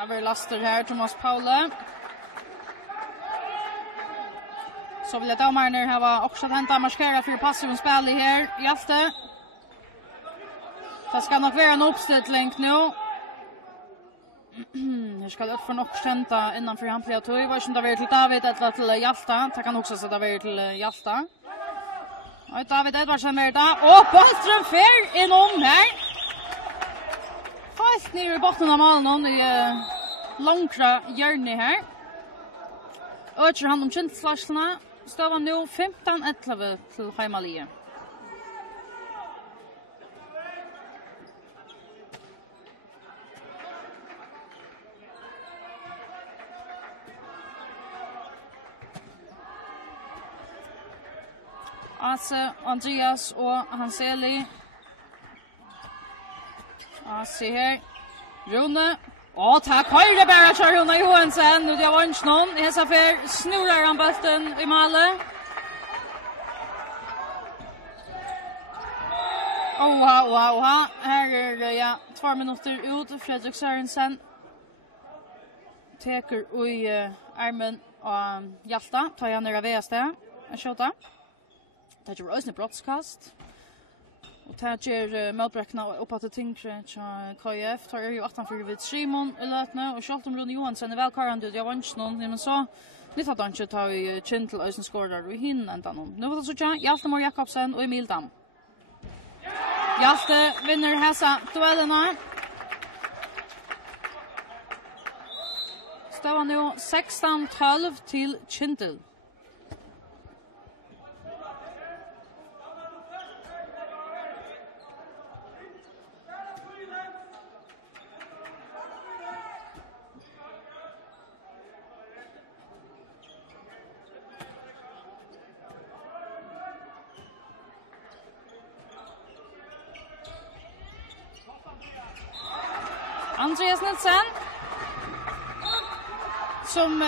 Över laster här Thomas Paule. Så vill jag domaren ha också hämta markera för passiv spel här. Hjalte. Det ska nog vara en uppställning nu. Här ska det för nog hämta innanför handliga tog. Jag vet inte det till David eller till Hjalta. Det kan också sätta över till Hjalta. Och David Edvardsen är där. Och Ballström fer inom här. Fast ner i botten av målen i långra hjörne här. Öcher hand om Kyndilslöstarna. Stavar nu 15-11 till Heimalie. Ase, Andreas och Hanseli. Se här. Rune. Tack höjre bara kör Rune Johansen. Och det var inte någon. I hessa för snurrar han bollen i målet. Oha. Här är 2 minuter ut. Fredrik Sørensen teker i armen av Hjalta. Tar jag ner av väste. En skjuta. Det är ju brottskast. Och det ger målbräckna uppåt till Tingsryd KF. Tar ju 18 vid Simon i lötna. Och självt om Rune Johansen är välkarande ut. Jag var inte någon. Men så nytt att han inte tar i Kyndil och skårar i hinn ända någon. Nu var det så tjena. Hjalte Mor Jakobsen och Emil Dam. Hjalte vinner häsa duellerna. Står nu 16-12 till Kyndil. Andreas Nilsen som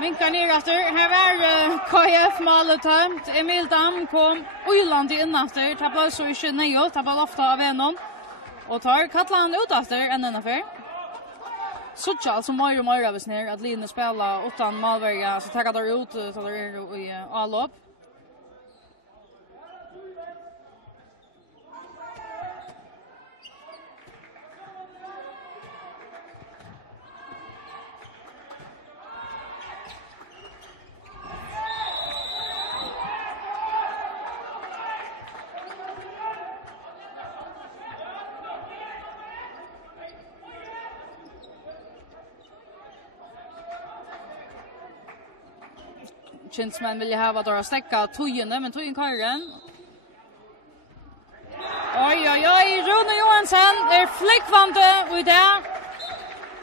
vinkar ner efter. Här var KF målet tömt. Emil Dam kom Ojland in efter. Tappade så inte nejot. Tappade ofta av en och tar Katlan ut efter en affär. Så alltså mer och mer av oss ner att Line spela utan Malberga så tackar där ut så där är i allop. Kynsmen vill ha då stäcka tojene men tojen Karin. Oj, Rune Johansen är flickvande och där.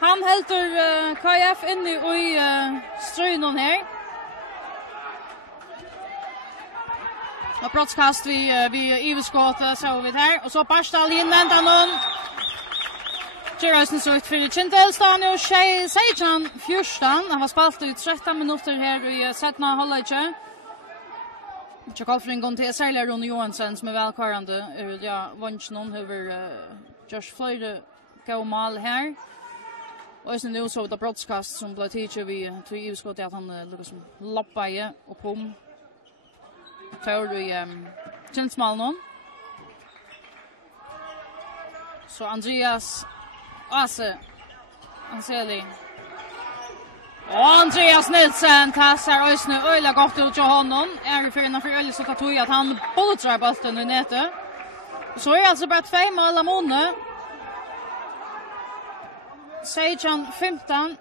Han helter KF in i strönon här. Och brottskast vi iveskott så vi här och så Barstal in ända någon. Gerasson så ut för Kyndil står nu 16-14. Han har spelat i 13 minuter här i sättna halvlek. Tjekalfringen til særlig Rune Johansen som velkvarande. Ja, Vansjonen har gjort flere gode mål her. Og så nu så det broadcast som ble tidlig vi tog i utskottet at han liksom loppet opp om. Tar i kjensmalen. Så Andreas Ase, Anseli. Og Andreas Nilsen tassar øysene øyla godt ut til honom. I fyrir for øyla så tog at han boltrar bolten i nettet. Så altså bare 2 mål av måned. 16-15.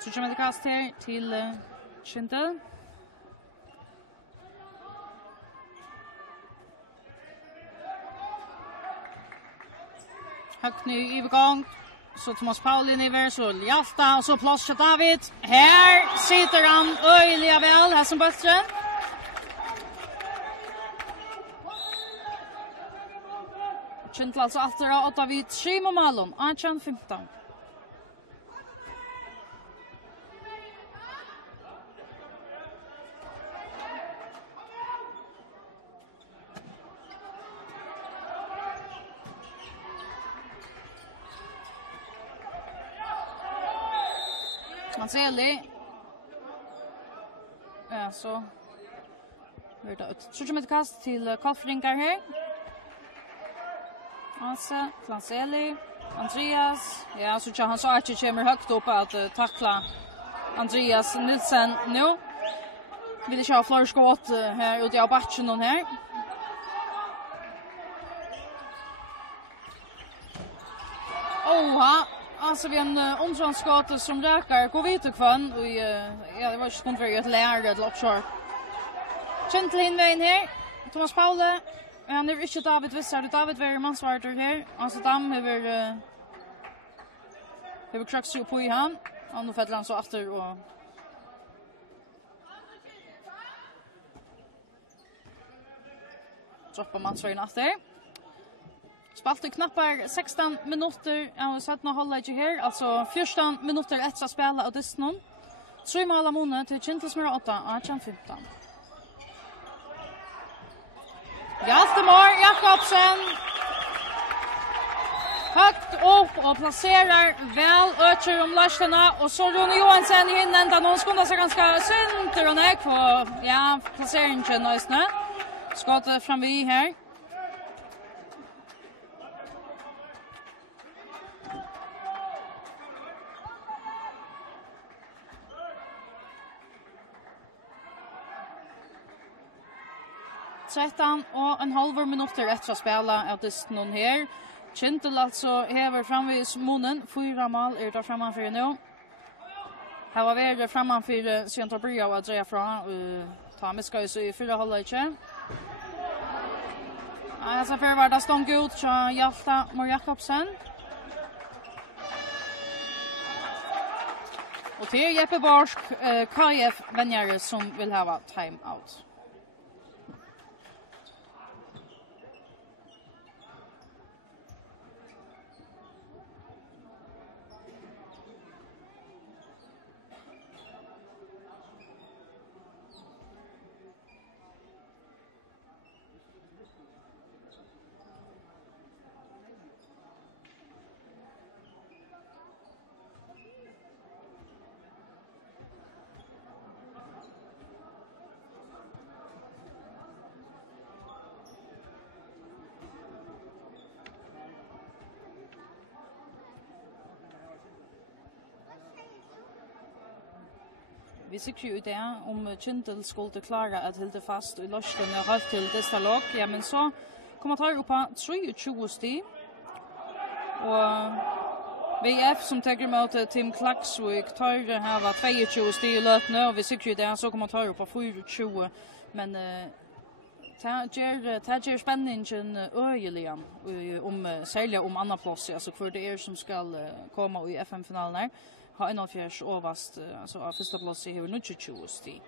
Så kommer det kast her til Kyndil. Høgt ny i begang. Så Thomas Paulin iver, så Hjalta, og så plass til David. Her sitter han øyelig vel, her som bøtteren. Kyndil altså alltid av 8 vid 3 mål, 18-15. Manseli. Ja, så hör det ut. Så kommer det kast till Kalfringar här. Asa, Manseli, Andreas. Ja, så han sa att det kommer högt upp att tackla Andreas Nilsen nu. Vill inte ha fler skott här ute av batchen här. Oha. Alltså vi en omtranskott som räkar gå vid och kvann och ja det var inte kontra ett lärare ett loppshort. Kyndil invägen här. Thomas Paule. Han är inte David Vissar. David var mansvarter här. Alltså Dam har kraks på i han. Och nu fäller han så efter och droppar mansvarten efter. Spalt i knappar 16 minuter av 17 halvlek här, alltså 14 minuter efter att spela av Disney. 3 mål av månad till Kyndil som är 8, 18-15. Hjaltemar Jakobsen. Högt upp och placerar väl över om Larserna och så Rune Johansen i hinnen där någon skundar sig ganska synd och ner på ja, placeringen nöjsna. Skottet fram vid här. Och en halv minuter efter att spela av Disney här. Kyndil alltså häver framvis munnen. 4 mål är där framför nu. Här var vi framför Santa Bria och Andrea från Thomas ska ju så i 4 halvlek. Alltså för var det stånd ut så Hjalta Jakobsen. Och till Jeppe Borsk KF vänjare som vill ha time out. Vi sikker jo det om Kyndil skulle klare at holde fast i løsken og holde til dette lag. Ja, men så kommer tar opp 23 sti. Og VF som tenker mot Team Klaksvik tar her 22 sti i løtene, og vi sikker jo det så kommer tar opp 24. Men Det ger spänningen öjeligen särskilt om andra plats, alltså för det som ska komma i FM-finalen här. Har en av fjärs överst, alltså av första plats i hur 22 stig.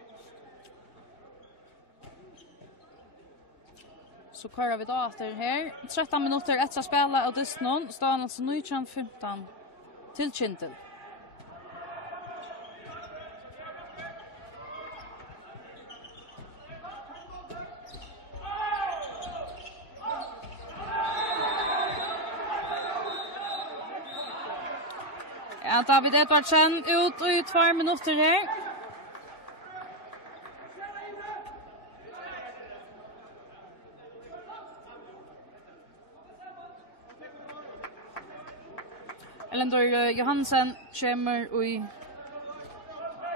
Så kör vi då efter här. 13 minuter efter att spela av Disney. Står alltså 19-15 till Kyndil. Ja, David Edvardsen ut i 2 minuter här. Elendor Johansen kommer i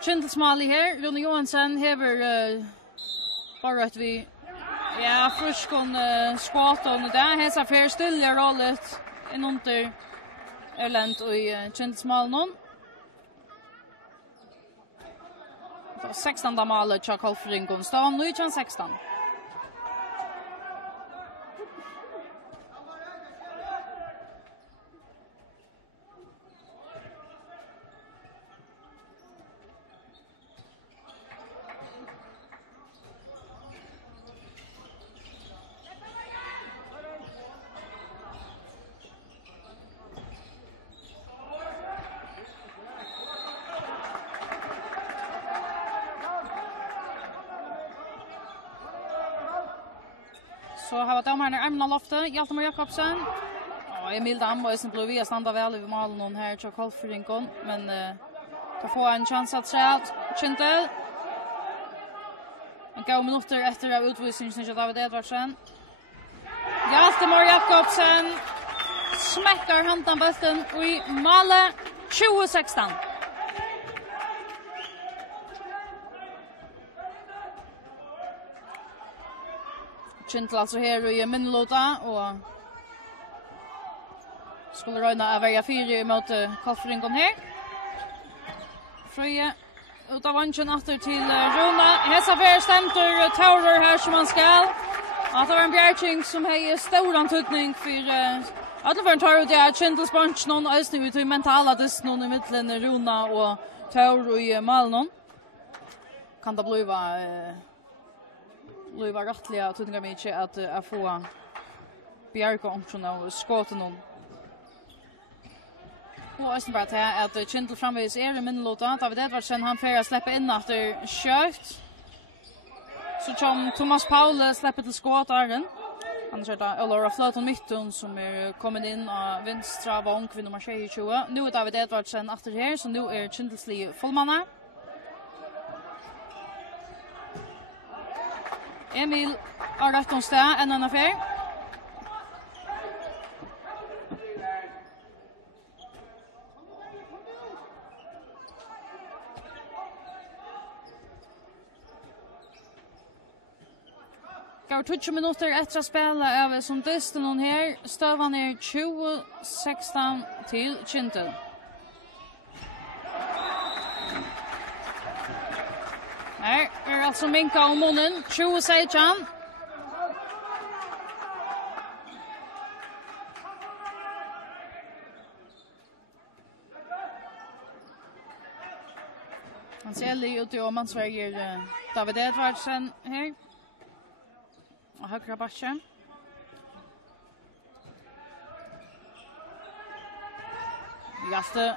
Kyndilsmål här. Rune Johansen hever bara att vi fruskon skåton där. Hesa för stilla rollet inunder Erlend i Kyndilsmål någon. 16:e målet Chuck Holfringon står nu i 16. Så har vi domaren Armina Lofte, Hjaltemar Jakobsen. Och Emil Damboysen blev via standa väl i målen någon här till Kolfrinkon, men kan få en chans att säga Kyndil. En gång minuter efter av utvisningen till David Edvardsen. Hjaltemar Jakobsen smäckar handen bulten i målet 2016. Kyndil alltså här i minnelåta och skulle röna av varje 4 mot Kolfringon här. Fröje utav vanchen åter till Runa. Hesa för stämter Taurer här som man ska. Att det var en bjärking som har stor antydning för att det var en tar ut det Kyndils bunch någon ösning ut i mentala dess någon i mitten Runa och Taurer i Malnon. Kan det bli var rättliga tutningar mycket att få bjärka omtjona och skåta någon. Och östen bara att Kyndil framvis i minnelåta. David Edvardsen han får släppa in efter kött. Så som Thomas Paul släpper till skåtaren. Han har kört Olara Flöton Mitton som kommit in av vänstra vånk vid nummer 22. Nu är David Edvardsen efter här, så nu är Kyndilsli fullmanna. Emil har rätt om steg, en annan affär. Går 20 minuter efter att spela över som dysten hon här. Stövan är 2016 till Kyndil. Här är alltså minka om munnen. 2016. Han ser ut i om man Sverige David Edvardsen här. Och högra backen. Jaste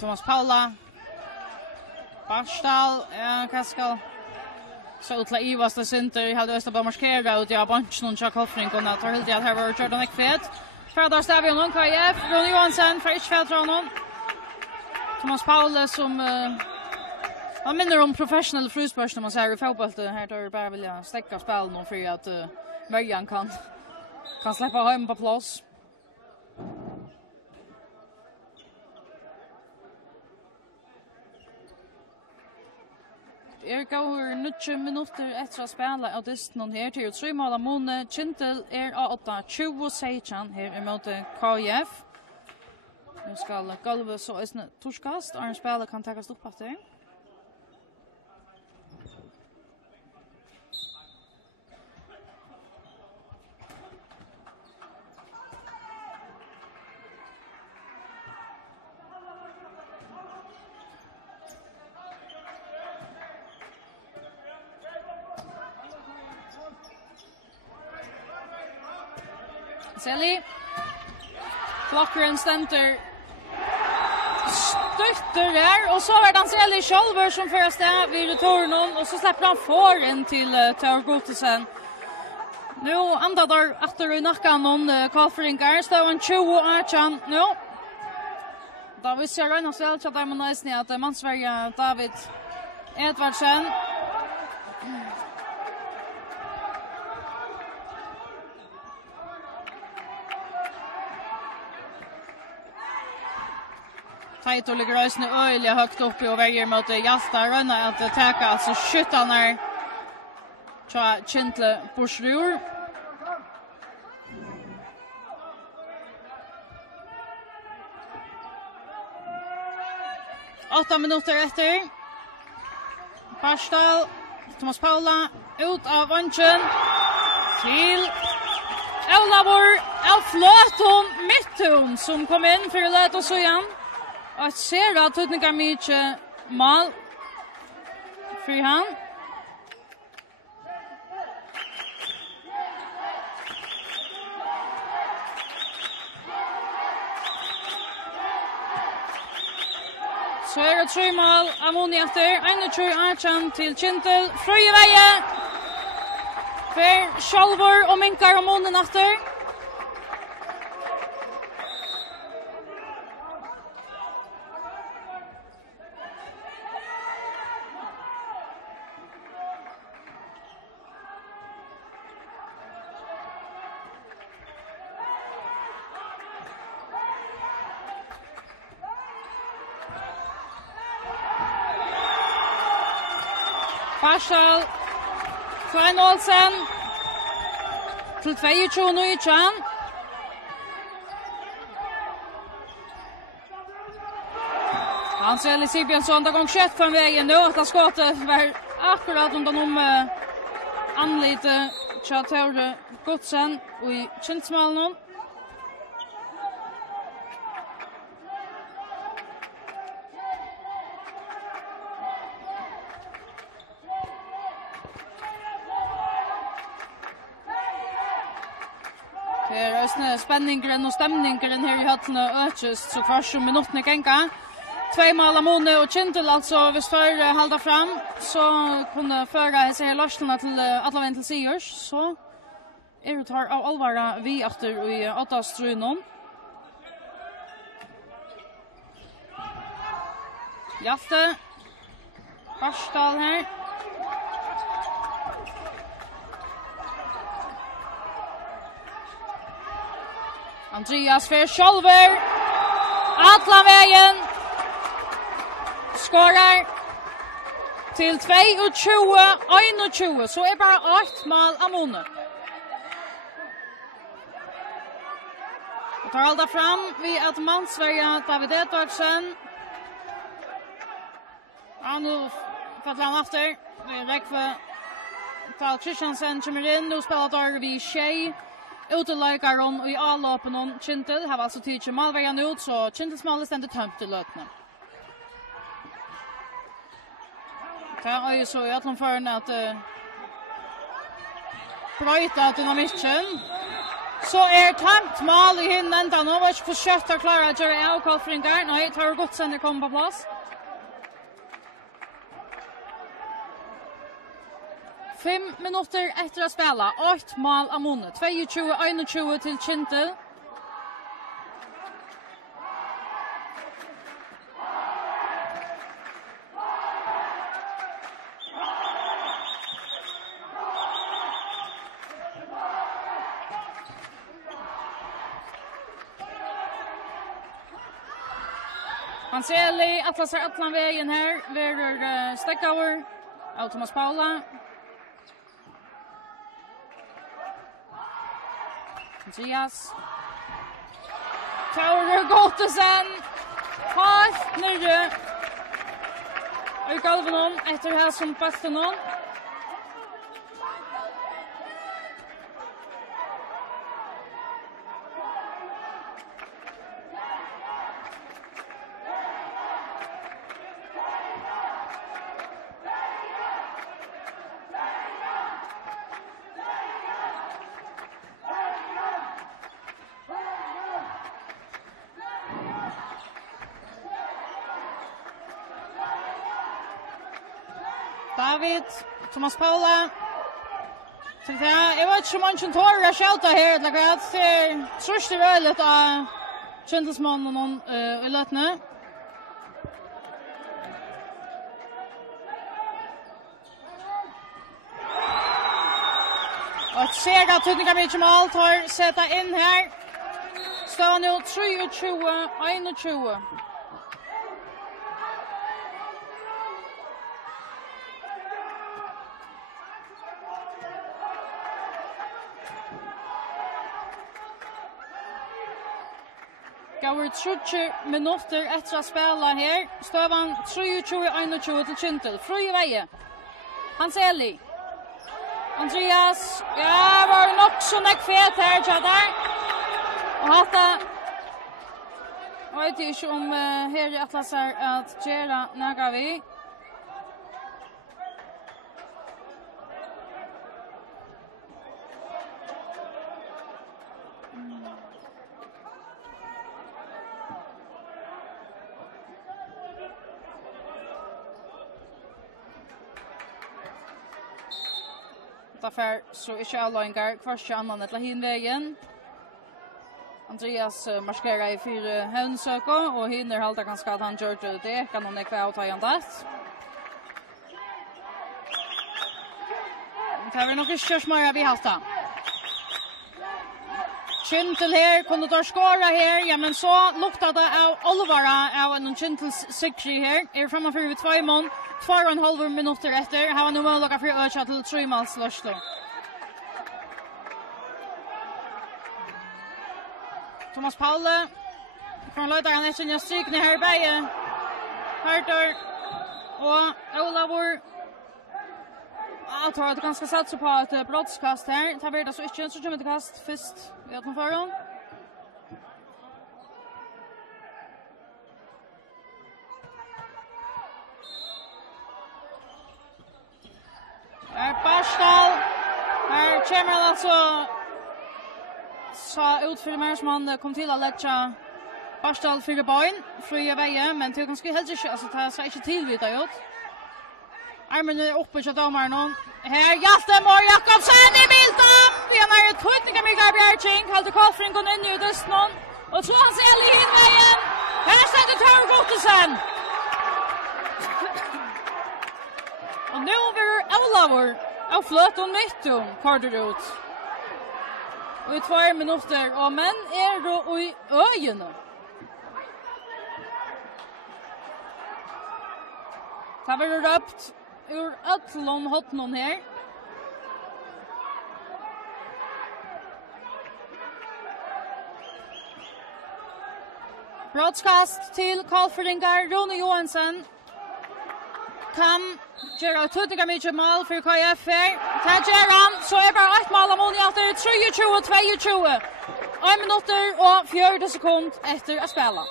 Thomas Paula. Barstal, Kaskal. Så utla Ivaste Sinter hade Österberg markera ut av bunchen och Chuck Holfringon att har helt att här var Jordan Ekfed. Fredar Stavion någon KF, Rune Johansen för Ishfeldronon. Thomas Paula som han minner om professional frusbörs när man säger i fotboll här då bara vilja stäcka spel någon för att Marian kan släppa hem på plats. Går 90 minuter efter att spela av Disney här till 3 mål av Mone. Kyndil är 8-20 här emot KF. Nu ska golvet så är torskast och en spelare kan ta upp på det. Seli. Klockren stämter. Stötter där och så är det Seli själv som för stä vid returnen och så släpper han foren till Tor Gottesen. Nu andar där efter i nacken någon Kaffringar står en 20 nu. David ser en så att man nästan att man Sverige David Edvardsen. Taito ligger rösne öliga högt uppe och väger mot Jasta rönna att täcka alltså skyttan här. Tja Kyndil Bursrur. Åtta minuter efter. Barstal, Thomas Paula ut av vanchen till Olavur av Flöton Mittun som kom in för att läta oss igen. Och ser att tutningar mycket mal för han. Så är det 3 mål Amoni efter 21 till Kyndil. Fröjeväje för Sjálvur och minkar Amonen efter. Marshall Klein Olsen till 22 nu i Chan. Han ser Elise Björnsson där gång skett från vägen nu att skottet var akkurat under anlite Chateau Godsen och i Kyndilsmålen. Spänningen och stämningen här i höllene ökes så kvar som minuterna gänga. 2 mål Amoni och Kyndil alltså hvis för halda fram så kunde föra sig lösningarna till alla vägen till Sigurs så är det tar av allvara vi efter i 8 strunon. Jafte Barstal här. Andreas för Sjálvur. Alla vägen. Skorar till 22-21. Så är bara 8 mål Amoni. Och tar alla fram vid att Sverige David Edvardsen. Ja, nu fattar han efter. Räckve Carl Christiansen kommer in. Nu spelar där vid Tjej. Utelöjkaron och i avloppen om Kyndil har alltså tid till malvägen ut så Kyndilsmålet ständigt tömt i lötna. Det är ju så att de för att bryta dynamiken. Så är tömt mal i hinnen ända. Nu var inte försökt att klara att göra avkollfringar. Nej, tar gott sen det kommer på plats. 5 minuter efter att spela. 8 mål Amoni. 22-21 till Kyndil. Han ser att vägen här. Verer Steckauer. Av Thomas Paula. Andreas. Tor Gottesen. Fast nere. Och Galvanon efter här som bästa någon. David, Thomas Paula. Så det jag vet inte man kan ta skjuta här det går till trust det rölet av Kyndilsman och någon i lätne. Och ser att Tudninga mycket mål tar sätta in här. Står nu 23-21. Går 30 minuter efter att spela här. Står han 23-21 till Kyndil. Fri väg. Hans Eli. Andreas, ja, var nog så näck fet här där. Och hatta vet inte om här i Atlas är att göra några vi. Därför så är inte alla ingar kvarts annan eller hinvägen. Andreas marscherar i 4 hönsöka och hinner halta ganska att han gör det. Kan hon ekva och ta igen det. Det här är nog inte smöra vi halta. Kyndil här, kunde då skåra här. Ja, men så luktar det av allvara av en Kyndils sikri här. Är framför vid 2 mån. 2,5 minuter efter. Har nu möjlighet för att öka till 3 måls lösning. Thomas Paule. Från lödaren efter en strykning här i bäge. Harter. Och Olavur. Jag tror att du ganska satsa på ett brottskast här. Tar vi det så inte så kommer det kast först. Vi har för dem. Barstal. Här kommer han alltså så utför som han kom till att lägga Barstal för boyn. Fria vägen, men det ganska helt inte alltså det ska inte tillvita ut. Armen är uppe så domar någon. Här Hjaltemor Jakobsen i Milton. Vi har ett Tudninga mycket Bjärching. Halter Karlfring går in i dysten. Och så han ser i hinvägen. Här ständer Tor Gottesen. Och nu är Olavur av flöten mittom kortar ut. Och i 2 minuter. Och men är då i ögonen. Det har varit röpt ur ötlån hotnon här. Broadcast till Karlfringar, Rune Johansson. Kan göra Tudninga mycket mål för KF här. Tageran, så är bara ett mål av Moniater. 23-22. 1 minuter och 4 sekund efter att spela.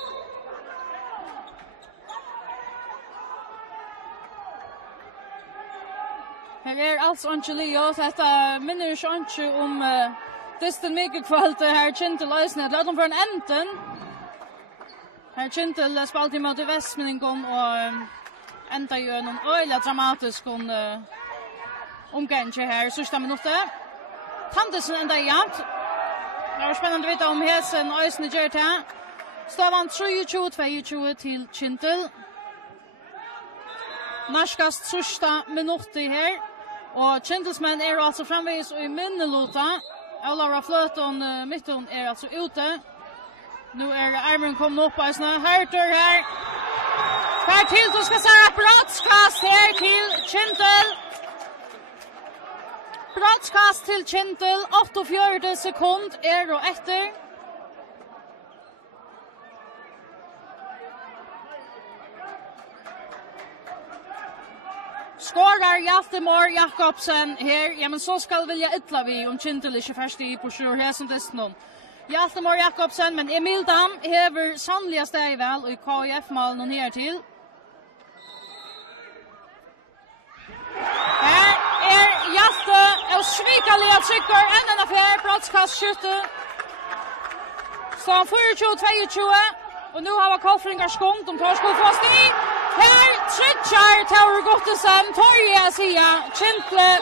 Här är alltså Angelio. Detta minner inte om dysten mycket kvalitet här. Kyndil Ösned. Låt dem för en enten. Här Kyndil spalt i mot Västmenningen och enda ju en öjliga dramatisk omgång här. Sista minuter. Tandesen enda jämt. Det var spännande att veta om Hesen Ösned gör det här. Stavan 23-22 till Kyndil. Narskast sista minuter här. Och Kyndilsmän är alltså framvis i minnelota. Olavur flöten mitten är alltså ute. Nu är armen kommit upp i snö. Harter här. Här till så ska säga brottskast här till Kyndil. Brottskast till Kyndil. 48 sekund är då efter. Skårar Hjaltemor Jakobsen här. Ja, men så ska vilja ytla vi om Kyndil inte först i på sjur här som dessutom. Hjaltemor Jakobsen, men Emil Dam hever sannliga steg väl och i KF-malen och ner till. Här är Hjalte och svikalia trycker en affär, brottskastskytte. Så han 24-22 och nu har vi Karlfringar skångt, de tar skål fast i. Her trykker Tauro Gottesen, Torje Sia, Kyndil,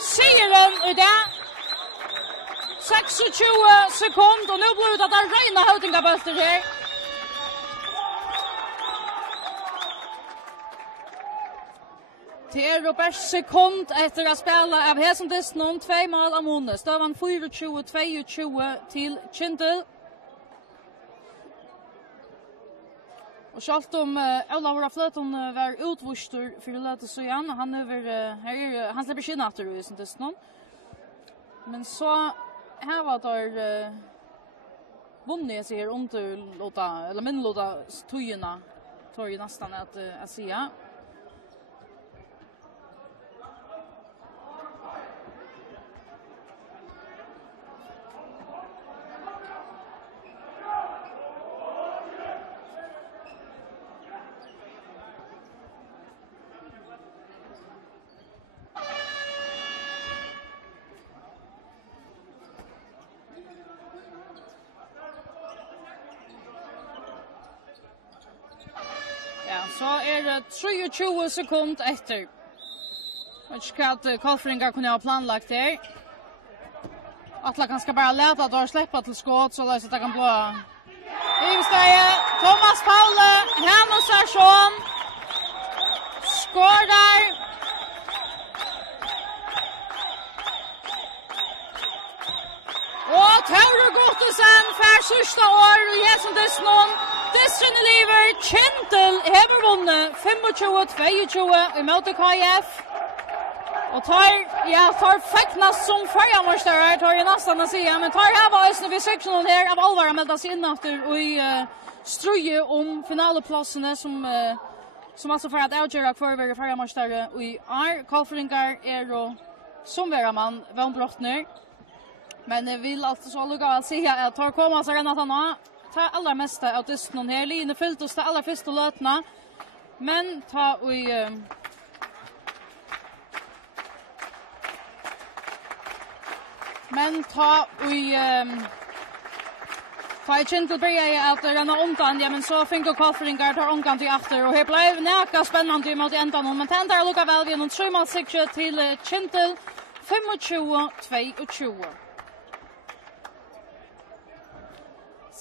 sigeren i det. 26 sekund, og nu blir det der rena høvdingabølter her. Det er bare sekund etter å spille av Hesendisten, 2 mål av Måne. Støvann 24-22 til Kyndil. Og selv om Olav Fløten var utvurstur for å lete så igjen, han slipper ikke natter i Hesendisten. Men så här var där vunnit jag ser underlåta eller minlåta tojorna tar ju nästan att säga. Så det 23 sekund efter. Jag tycker att Kolfringar kunde ha planlagt det. Atla kan ska bara leta att släppa till skott så att det kan blå. Ivsteje, Thomas Paule, Hannes Arsson. Skårar. Och Tauro Gottesen för sista år i Hesendisten. Dystren i liver, Kyndil hever vunnet 25-22 i møte KF. Og tar feknast som førjamårstører, tar jeg nesten å si, men tar her var vi sikker noen her av alvor meldet seg innatter og i strøye om finaleplassene som altså for at avgjøre for å være førjamårstører og i Kolfringar og som verramann vannbrottner. Men jeg vil altså så lukka å si at tar kommet seg rennet han også. Ta allra mesta av dysten her. Line fyllt oss til allra første løtene. Men ta i Kyndil börjar att renna undan, ja, men så finner Kolfringar tar omgang till efter. Och här blev näka spännande mot ändan. Men tändar lukka väl genom 3-mål till Kyndil 25-22.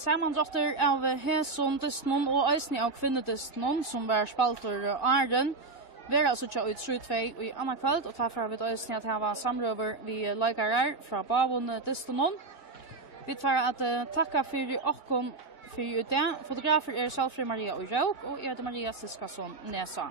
Sammandrotter av Hesendisten og eisni av Kvinnedisten som var spalter Arden. Vi er altså ikke ut 3-2 i annan kveld, og derfor har vi eisni at her var samrøver vi leikarer fra Bavon-disten. Vi tar at takka for okkon for i det. Fotografer Salfri Maria og Røk, og Maria Siskason Nesa.